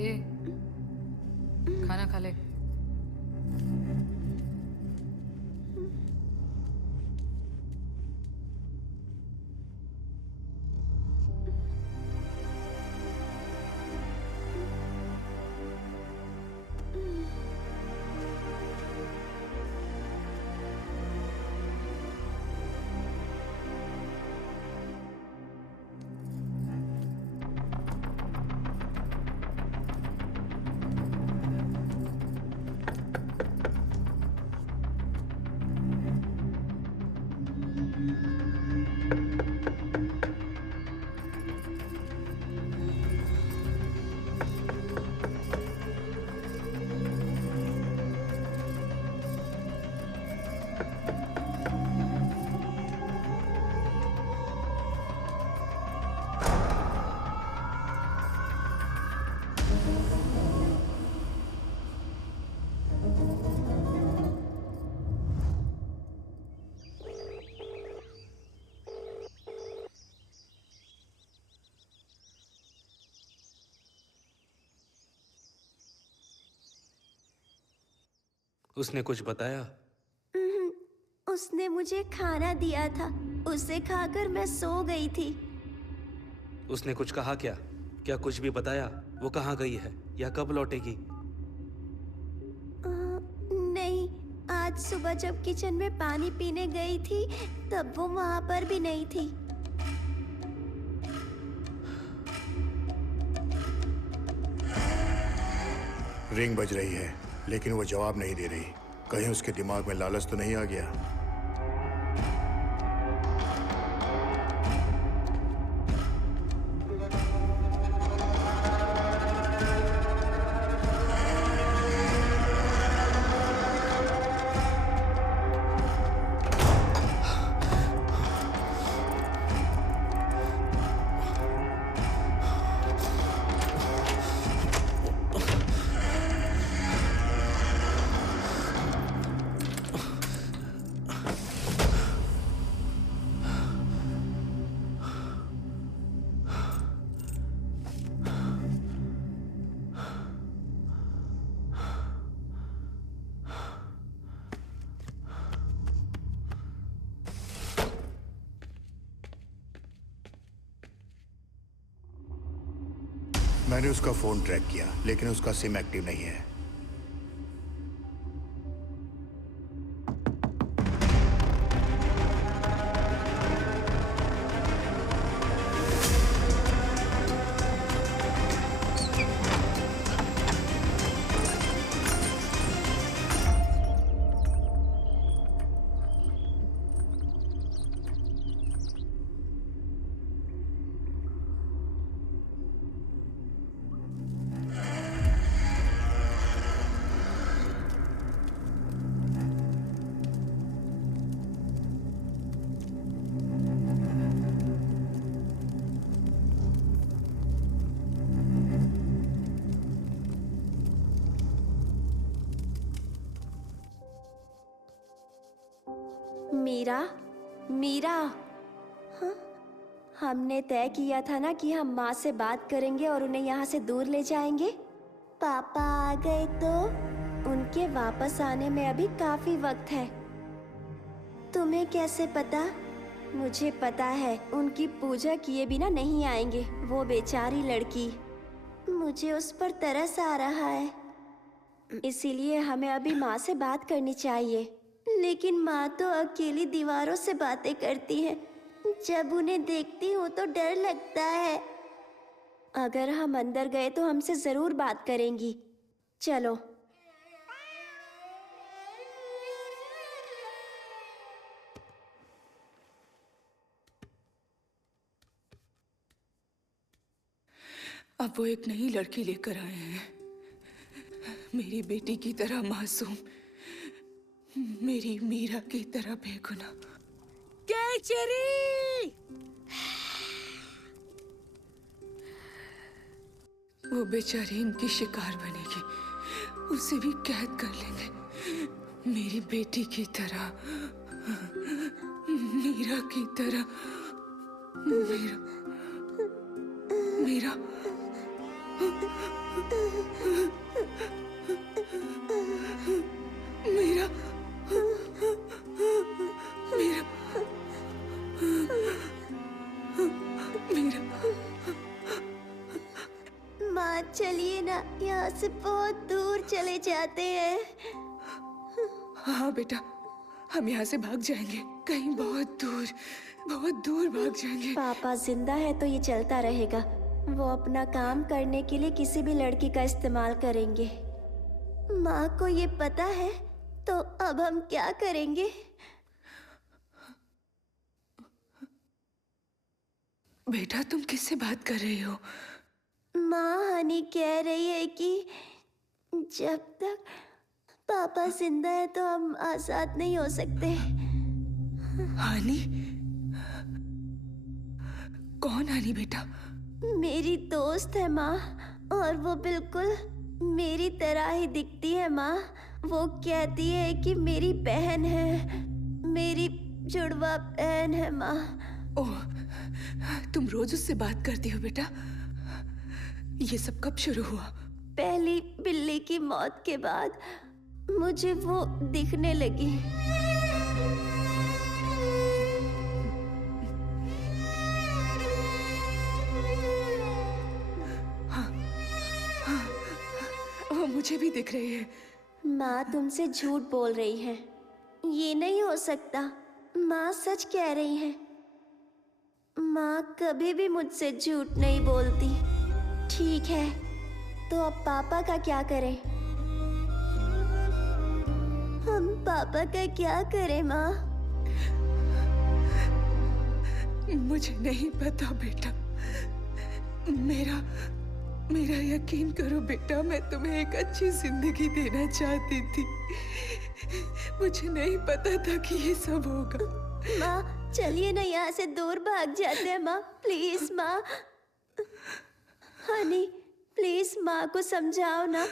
ए, खाना खा ले। उसने कुछ बताया? उसने मुझे खाना दिया था, उसे खाकर मैं सो गई थी। उसने कुछ कहा क्या? क्या कुछ भी बताया? वो कहाँ गई है या कब लौटेगी? नहीं, आज सुबह जब किचन में पानी पीने गई थी तब वो वहां पर भी नहीं थी। रिंग बज रही है लेकिन वो जवाब नहीं दे रही। कहीं उसके दिमाग में लालच तो नहीं आ गया? मैंने उसका फोन ट्रैक किया लेकिन उसका सिम एक्टिव नहीं है। मीरा, हाँ? हमने तय किया था ना कि हम माँ से बात करेंगे और उन्हें यहाँ से दूर ले जाएंगे। पापा आ गए तो उनके वापस आने में अभी काफी वक्त है। तुम्हें कैसे पता? मुझे पता है उनकी पूजा किए बिना नहीं आएंगे। वो बेचारी लड़की, मुझे उस पर तरस आ रहा है। इसीलिए हमें अभी माँ से बात करनी चाहिए। लेकिन माँ तो अकेली दीवारों से बातें करती है। जब उन्हें देखती हूँ तो डर लगता है। अगर हम अंदर गए तो हमसे जरूर बात करेंगी। चलो। अब वो एक नई लड़की लेकर आए हैं, मेरी बेटी की तरह मासूम, मेरी मीरा की तरह बेगुनाह। कैचरी! वो बेचारी इनकी शिकार बनेगी, उसे भी कैद कर लेंगे, मेरी बेटी की तरह, मीरा की तरह। मीरा, मीरा, मीरा, मीरा, मीरा। माँ चलिए ना, यहाँ से बहुत दूर चले जाते हैं। हाँ बेटा, हम यहाँ से भाग जाएंगे, कहीं बहुत दूर भाग जाएंगे। पापा जिंदा है तो ये चलता रहेगा। वो अपना काम करने के लिए किसी भी लड़की का इस्तेमाल करेंगे। माँ को ये पता है तो अब हम क्या करेंगे? बेटा तुम किससे बात कर रही हो? माँ हनी कह रही है कि जब तक पापा जिंदा है तो हम आजाद नहीं हो सकते। हानी? कौन हानी बेटा? मेरी दोस्त है माँ, और वो बिल्कुल मेरी तरह ही दिखती है माँ। वो कहती है कि मेरी बहन है, मेरी जुड़वा बहन है माँ। ओह, तुम रोज उससे बात करती हो बेटा? ये सब कब शुरू हुआ? पहली बिल्ली की मौत के बाद मुझे वो दिखने लगी। वो मुझे भी दिख रही है। माँ तुमसे झूठ बोल रही है, ये नहीं हो सकता। माँ सच कह रही है। माँ कभी भी मुझसे झूठ नहीं बोलती। ठीक है, तो अब पापा का क्या करें? हम पापा का क्या करें माँ? मुझे नहीं पता बेटा। मेरा यकीन करो बेटा, मैं तुम्हें एक अच्छी जिंदगी देना चाहती थी। मुझे नहीं पता था कि ये सब होगा। माँ चलिए ना, यहाँ से दूर भाग जाते हैं माँ। प्लीज माँ। हनी प्लीज माँ को समझाओ ना।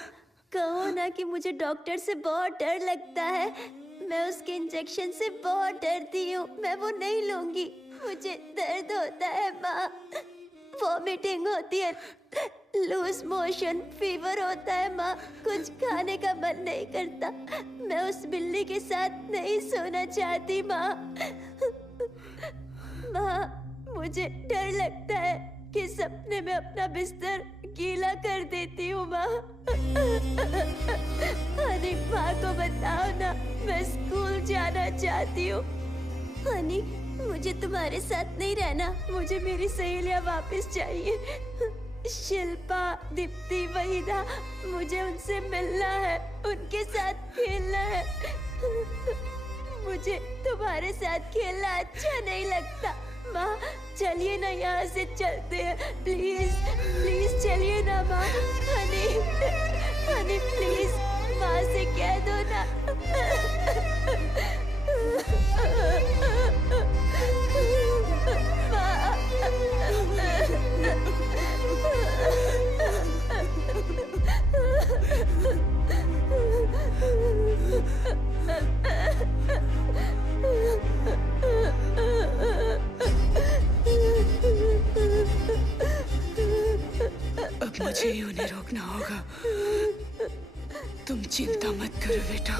कहो ना कि मुझे डॉक्टर से बहुत डर लगता है। मैं उसके इंजेक्शन से बहुत डरती हूँ। मैं वो नहीं लूंगी। मुझे दर्द होता है माँ, वॉमिटिंग होती है, लूज मोशन, फीवर होता है माँ। कुछ खाने का मन नहीं करता। मैं उस बिल्ली के साथ नहीं सोना चाहती माँ। माँ मुझे डर लगता है कि सपने में अपना बिस्तर गीला कर देती हूँ माँ। हनी माँ को बताओ ना, मैं स्कूल जाना चाहती हूँ। हनी मुझे तुम्हारे साथ नहीं रहना। मुझे मेरी सहेलियाँ वापस चाहिए। शिल्पा, दीप्ति, वहीदा, मुझे उनसे मिलना है, उनके साथ खेलना है। मुझे तुम्हारे साथ खेलना अच्छा नहीं लगता। माँ चलिए ना, यहाँ से चलते हैं। प्लीज प्लीज चलिए ना माँ। हनी हनी प्लीज माँ से कह दो ना। अब मुझे ही उन्हें रोकना होगा। तुम चिंता मत करो बेटा।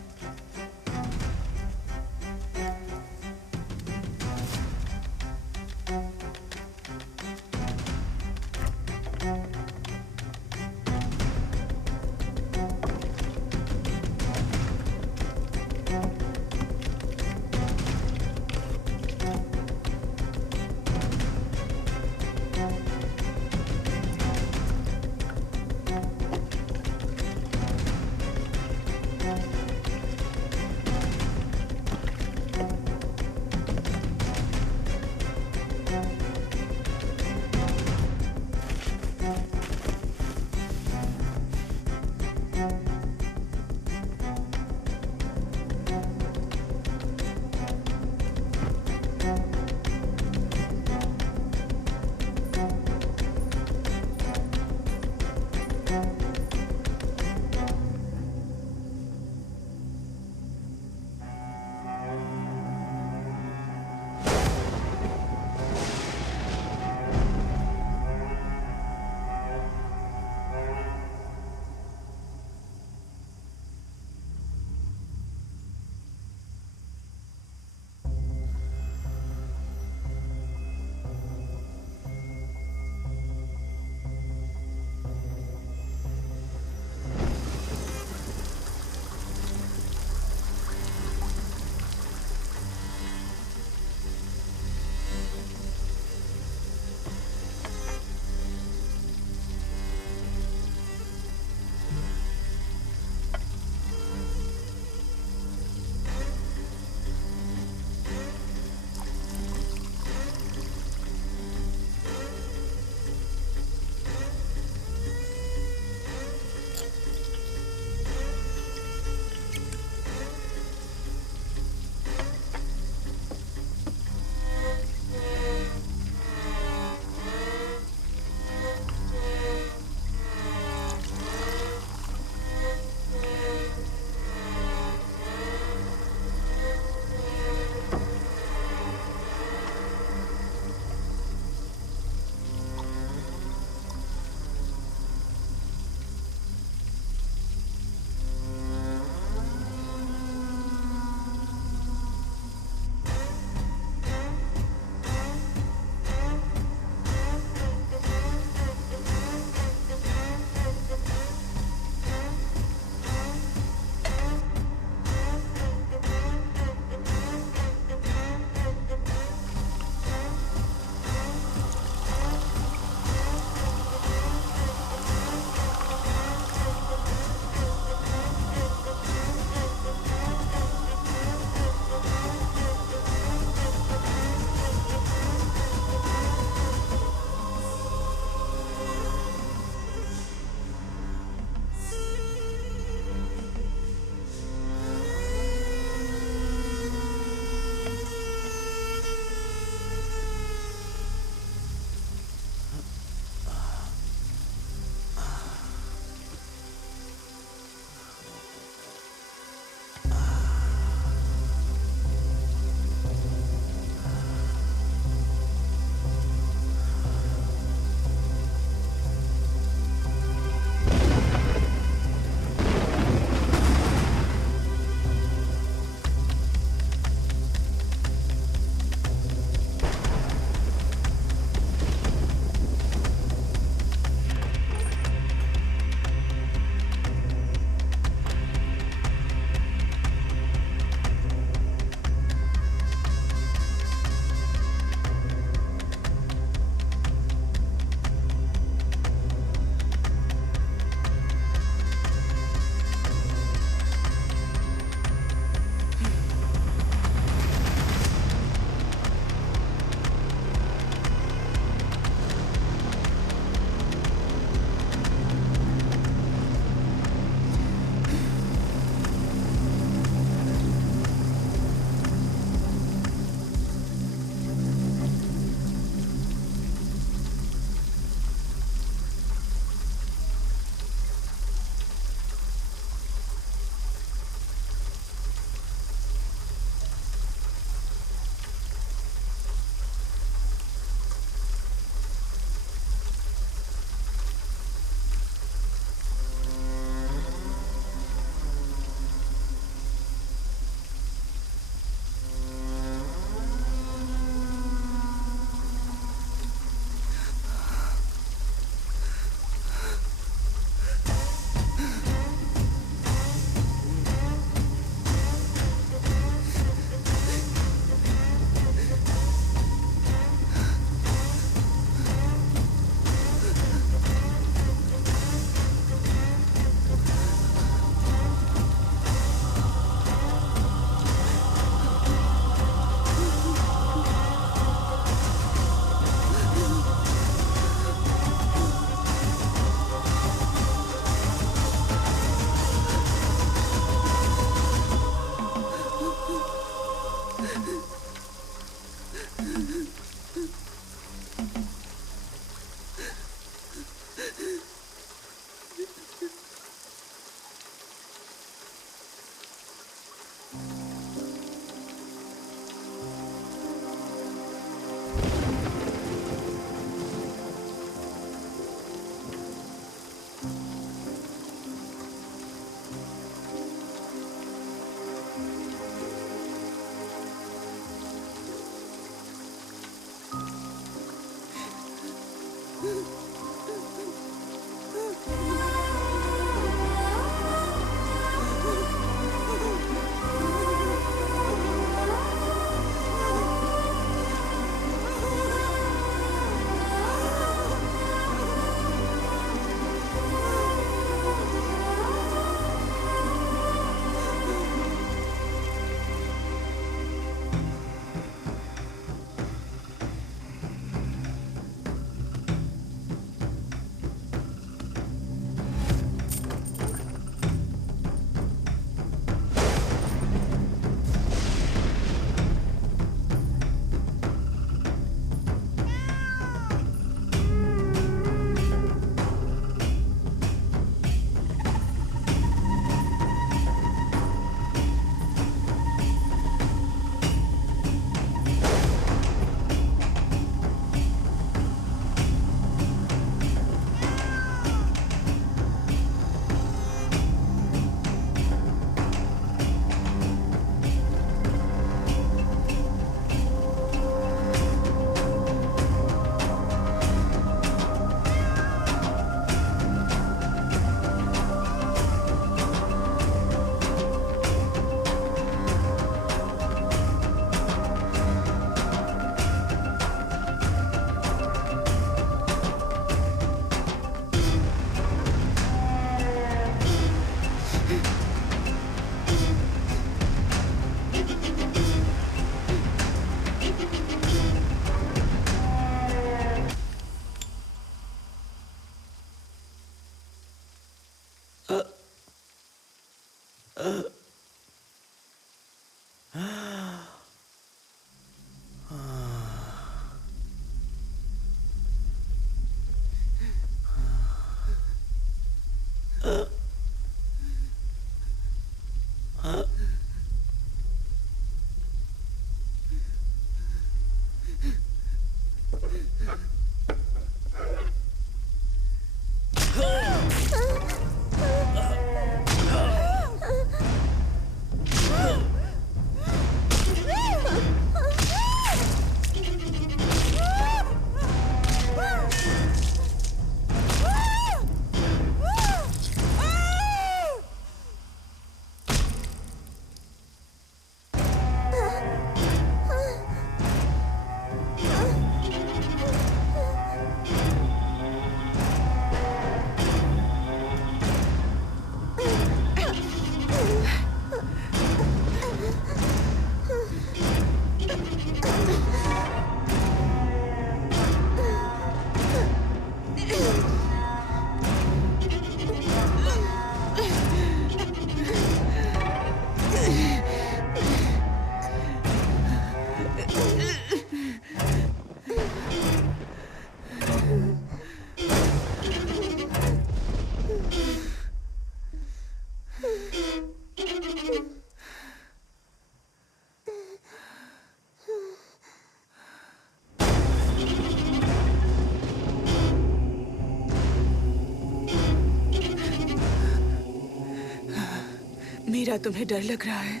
मीरा, तुम्हें डर लग रहा है?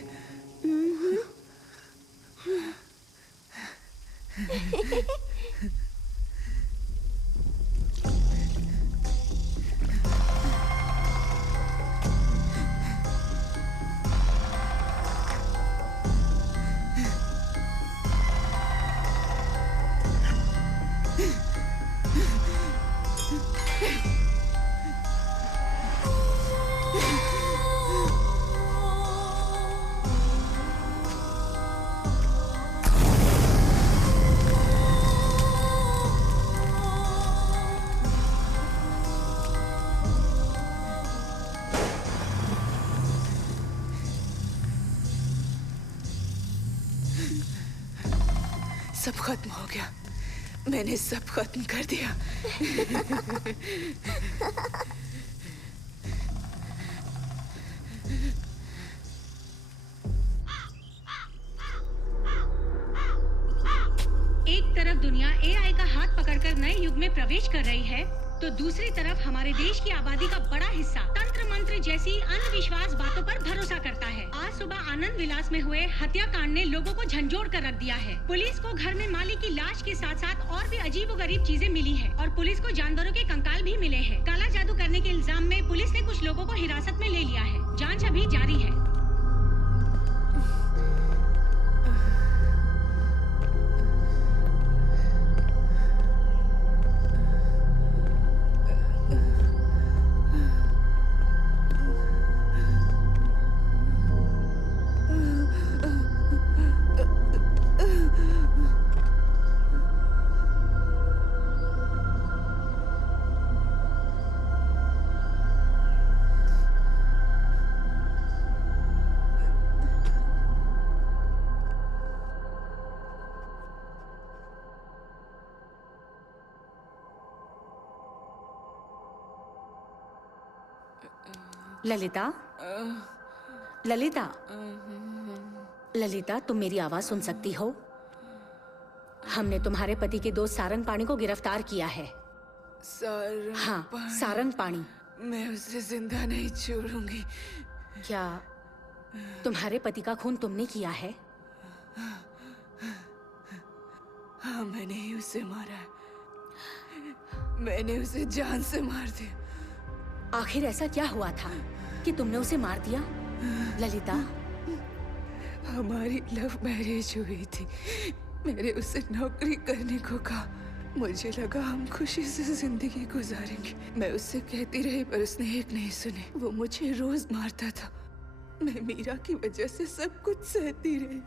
सब खत्म हो गया। मैंने सब खत्म कर दिया। दुनिया एआई का हाथ पकड़कर नए युग में प्रवेश कर रही है, तो दूसरी तरफ हमारे देश की आबादी का बड़ा हिस्सा तंत्र मंत्र जैसी अंधविश्वास बातों पर भरोसा करता है। आज सुबह आनंद विलास में हुए हत्याकांड ने लोगों को झंझोड़ कर रख दिया है। पुलिस को घर में माली की लाश के साथ साथ और भी अजीबोगरीब चीजें मिली हैं और पुलिस को जानवरों के कंकाल भी मिले हैं। काला जादू करने के इल्जाम में पुलिस ने कुछ लोगों को हिरासत में ले लिया है। जाँच अभी जारी है। ललिता, ललिता, ललिता, तुम मेरी आवाज सुन सकती हो? हमने तुम्हारे पति के दोस्त सारंग पाणी को गिरफ्तार किया है। हाँ, सारंग पाणी। मैं उसे जिंदा नहीं छोड़ूंगी। क्या तुम्हारे पति का खून तुमने किया है? हाँ, मैंने ही उसे मारा। मैंने उसे जान से मार दिया। आखिर ऐसा क्या हुआ था कि तुमने उसे मार दिया? ललिता, हमारी लव मैरिज हुई थी। मैंने उसे नौकरी करने को कहा। मुझे लगा हम खुशी से जिंदगी गुजारेंगे। मैं उससे कहती रही पर उसने एक नहीं सुने। वो मुझे रोज मारता था। मैं मीरा की वजह से सब कुछ सहती रही।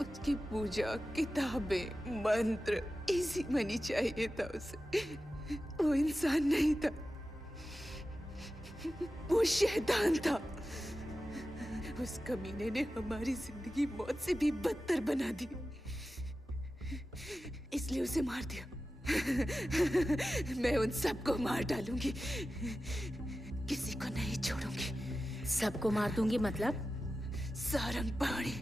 उसकी पूजा, किताबें, मंत्र, इजी मनी चाहिए था उसे। वो इंसान नहीं था, वो शैतान था। उस कमीने ने हमारी जिंदगी मौत से भी बदतर बना दी, इसलिए उसे मार दिया। मैं उन सबको मार डालूंगी, किसी को नहीं छोड़ूंगी। सबको मार दूंगी मतलब? सारंग पाणी,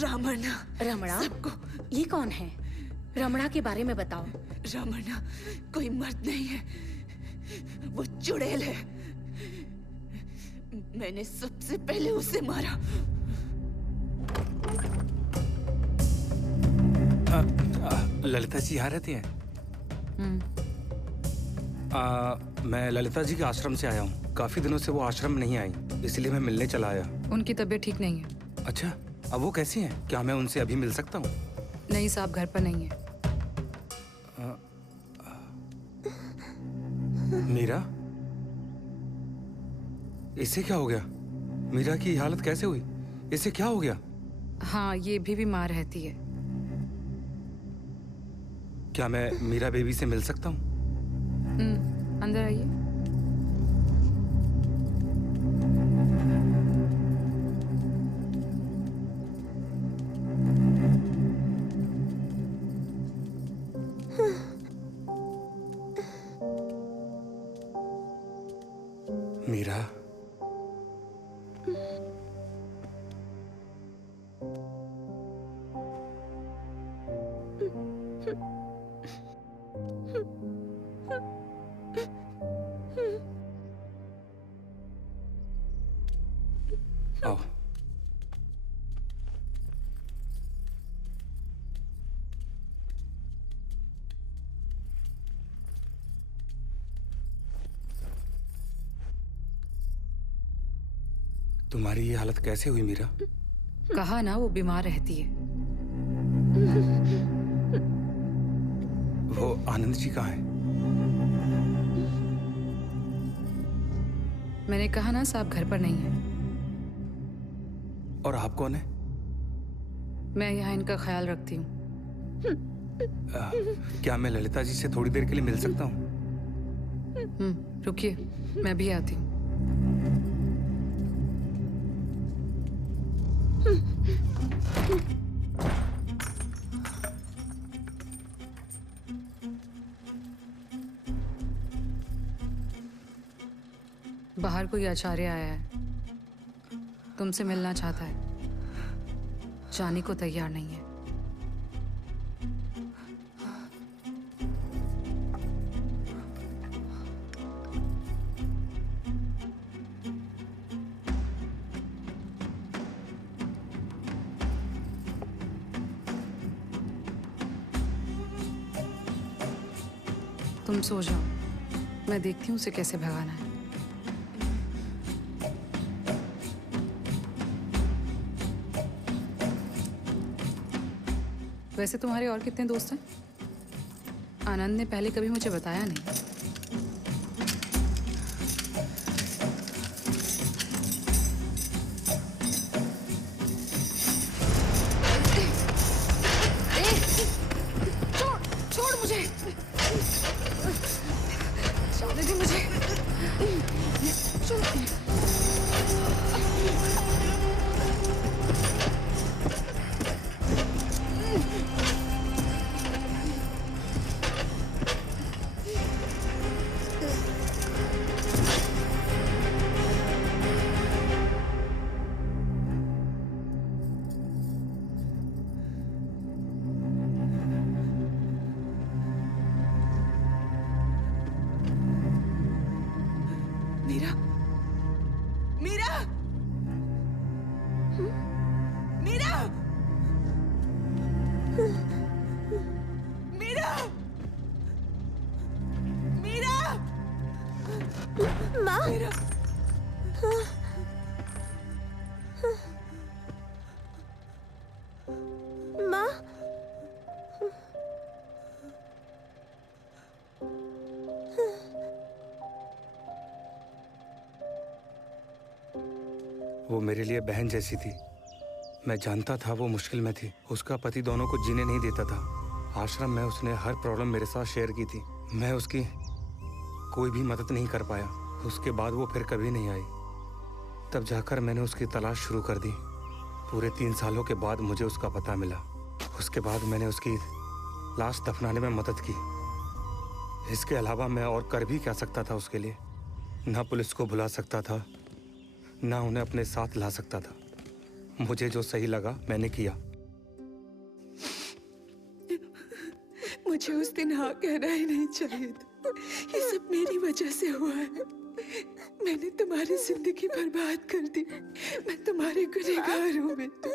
रमणा। रमणा? सबको। ये कौन है? रमणा के बारे में बताओ। रमणा कोई मर्द नहीं है, वो चुड़ैल है। मैंने सबसे पहले उसे मारा। ललिता जी यहाँ रहती हैं? मैं ललिता जी के आश्रम से आया हूँ। काफी दिनों से वो आश्रम में नहीं आई, इसलिए मैं मिलने चला आया। उनकी तबीयत ठीक नहीं है। अच्छा, अब वो कैसी हैं? क्या मैं उनसे अभी मिल सकता हूँ? नहीं साहब, घर पर नहीं है। मीरा, इसे क्या हो गया? मीरा की हालत कैसे हुई? इसे क्या हो गया? हाँ, ये भी बीमार रहती है। क्या मैं मीरा बेबी से मिल सकता हूँ? अंदर आइए। मीरा, आओ। तुम्हारी ये हालत कैसे हुई मीरा? कहा ना वो बीमार रहती है। वो आनंद जी कहाँ हैं? मैंने कहा ना साहब घर पर नहीं है। और आप कौन है? मैं यहाँ इनका ख्याल रखती हूँ। क्या मैं ललिता जी से थोड़ी देर के लिए मिल सकता हूँ? रुकिए, मैं भी आती हूँ। बाहर कोई आचार्य आया है, तुमसे मिलना चाहता है, जाने को तैयार नहीं है। तुम सो जाओ, मैं देखती हूँ उसे कैसे भगाना है। वैसे तुम्हारे और कितने दोस्त हैं? आनंद ने पहले कभी मुझे बताया नहीं। छोड़ मुझे, जाने दे मुझे। मीरा, मीरा, मीरा, मीरा, मीरा, माँ, मीरा। माँ, वो मेरे लिए बहन जैसी थी। मैं जानता था वो मुश्किल में थी। उसका पति दोनों को जीने नहीं देता था। आश्रम में उसने हर प्रॉब्लम मेरे साथ शेयर की थी। मैं उसकी कोई भी मदद नहीं कर पाया। उसके बाद वो फिर कभी नहीं आई। तब जाकर मैंने उसकी तलाश शुरू कर दी। पूरे 3 सालों के बाद मुझे उसका पता मिला। उसके बाद मैंने उसकी लाश दफनाने में मदद की। इसके अलावा मैं और कर भी क्या सकता था उसके लिए। ना पुलिस को बुला सकता था, ना उन्हें अपने साथ ला सकता था। मुझे जो सही लगा मैंने किया। मुझे उस दिन हाँ कहना ही नहीं चाहिए था। ये सब मेरी वजह से हुआ है। मैंने तुम्हारी जिंदगी बर्बाद कर दी। मैं तुम्हारी गुनहगार हूँ बेटा।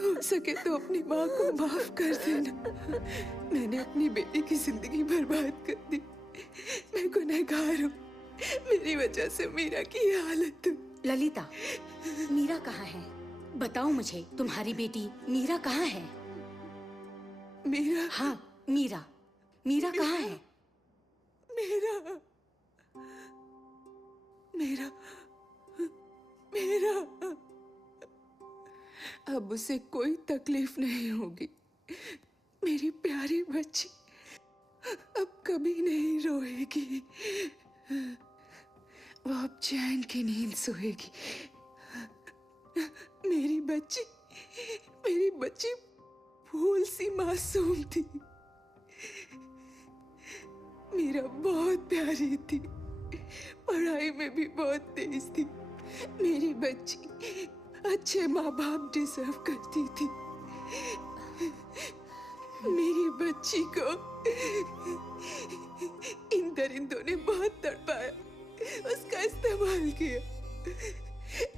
हो सके तो अपनी माँ को माफ कर देना। मैंने अपनी बेटी की जिंदगी बर्बाद कर दी। मैं गुनहगार हूँ। मेरी वजह से मीरा की ये हालत हुई। ललिता, मीरा कहाँ है? बताओ मुझे, तुम्हारी बेटी मीरा कहाँ है? मीरा? हाँ, मीरा। मीरा कहाँ है? मीरा, मीरा, मीरा। अब उसे कोई तकलीफ नहीं होगी। मेरी प्यारी बच्ची अब कभी नहीं रोएगी। वो अब चैन की नींद सोएगी। मेरी बच्ची फूल सी मासूम थी। मीरा बहुत प्यारी थी। पढ़ाई में भी बहुत तेज थी। मेरी बच्ची अच्छे माँ बाप डिजर्व करती थी। मेरी बच्ची को इन दरिंदों ने बहुत तड़पाया, उसका इस्तेमाल किया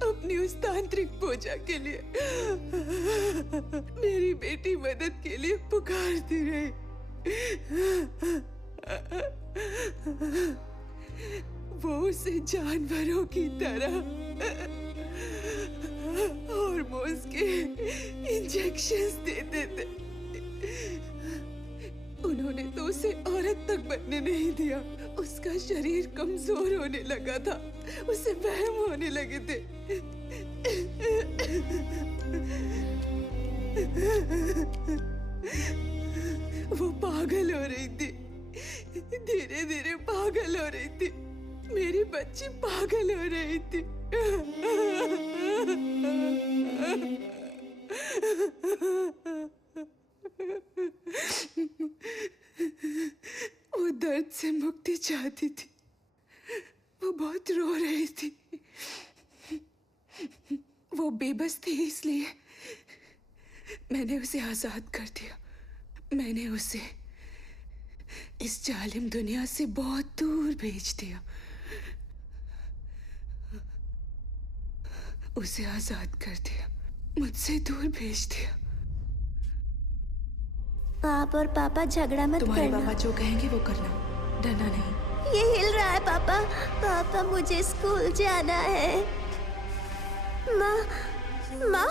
अपनी उस तांत्रिक पूजा के लिए। मेरी बेटी मदद के लिए पुकारती रही। वो उसे जानवरों की तरह हार्मोन्स के इंजेक्शंस देते थे। उन्होंने तो उसे औरत तक बनने नहीं दिया। उसका शरीर कमजोर होने लगा था। उसे वहम होने लगे थे। वो पागल हो रही थी। धीरे धीरे पागल हो रही थी। मेरी बच्ची पागल हो रही थी। वो दर्द से मुक्ति चाहती थी। वो बहुत रो रही थी। वो बेबस थी, इसलिए मैंने उसे आजाद कर दिया। मैंने उसे इस जालिम दुनिया से बहुत दूर भेज दिया। उसे आजाद कर दिया, मुझसे दूर भेज दिया। आप और पापा झगड़ा मत तुम्हारे करना। पापा जो कहेंगे वो करना, डरना नहीं। ये हिल रहा है पापा। पापा मुझे स्कूल जाना है। माँ, माँ।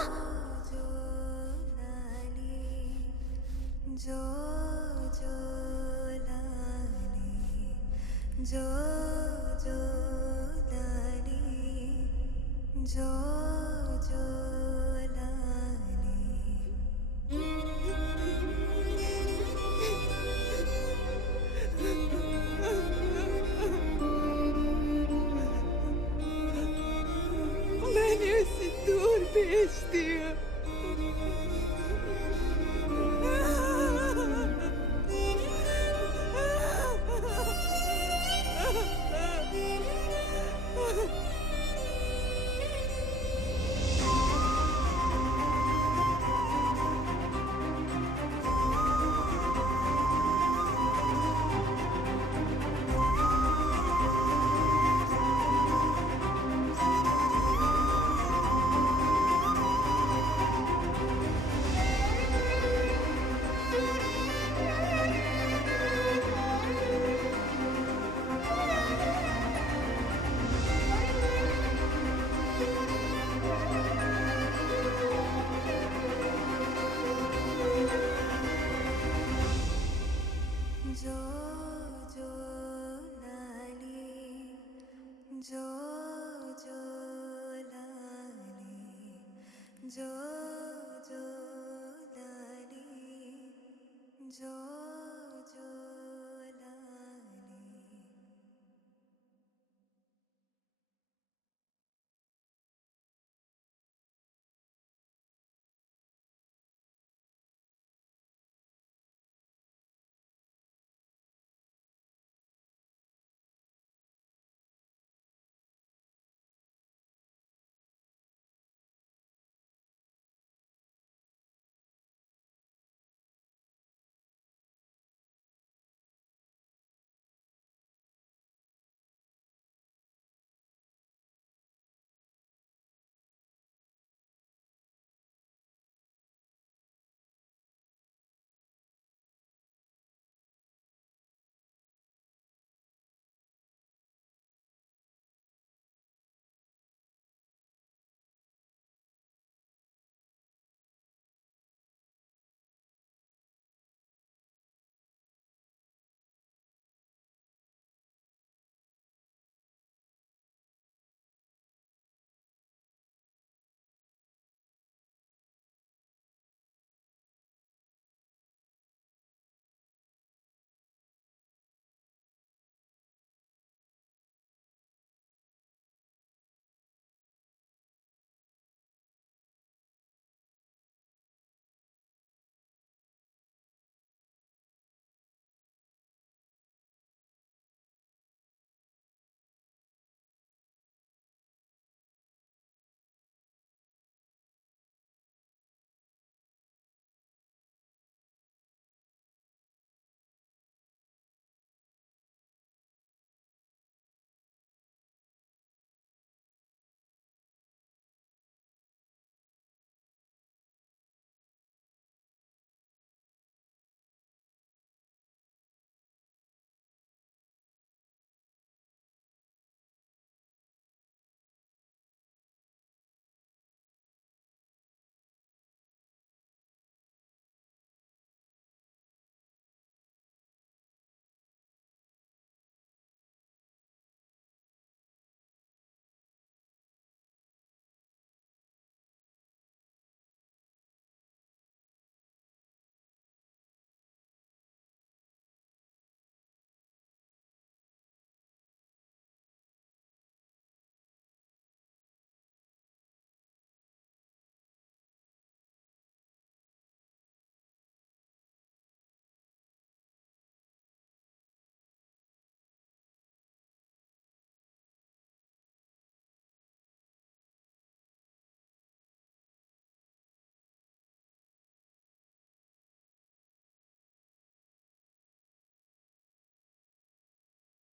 मैंने उसे दूर भेज दिया। जो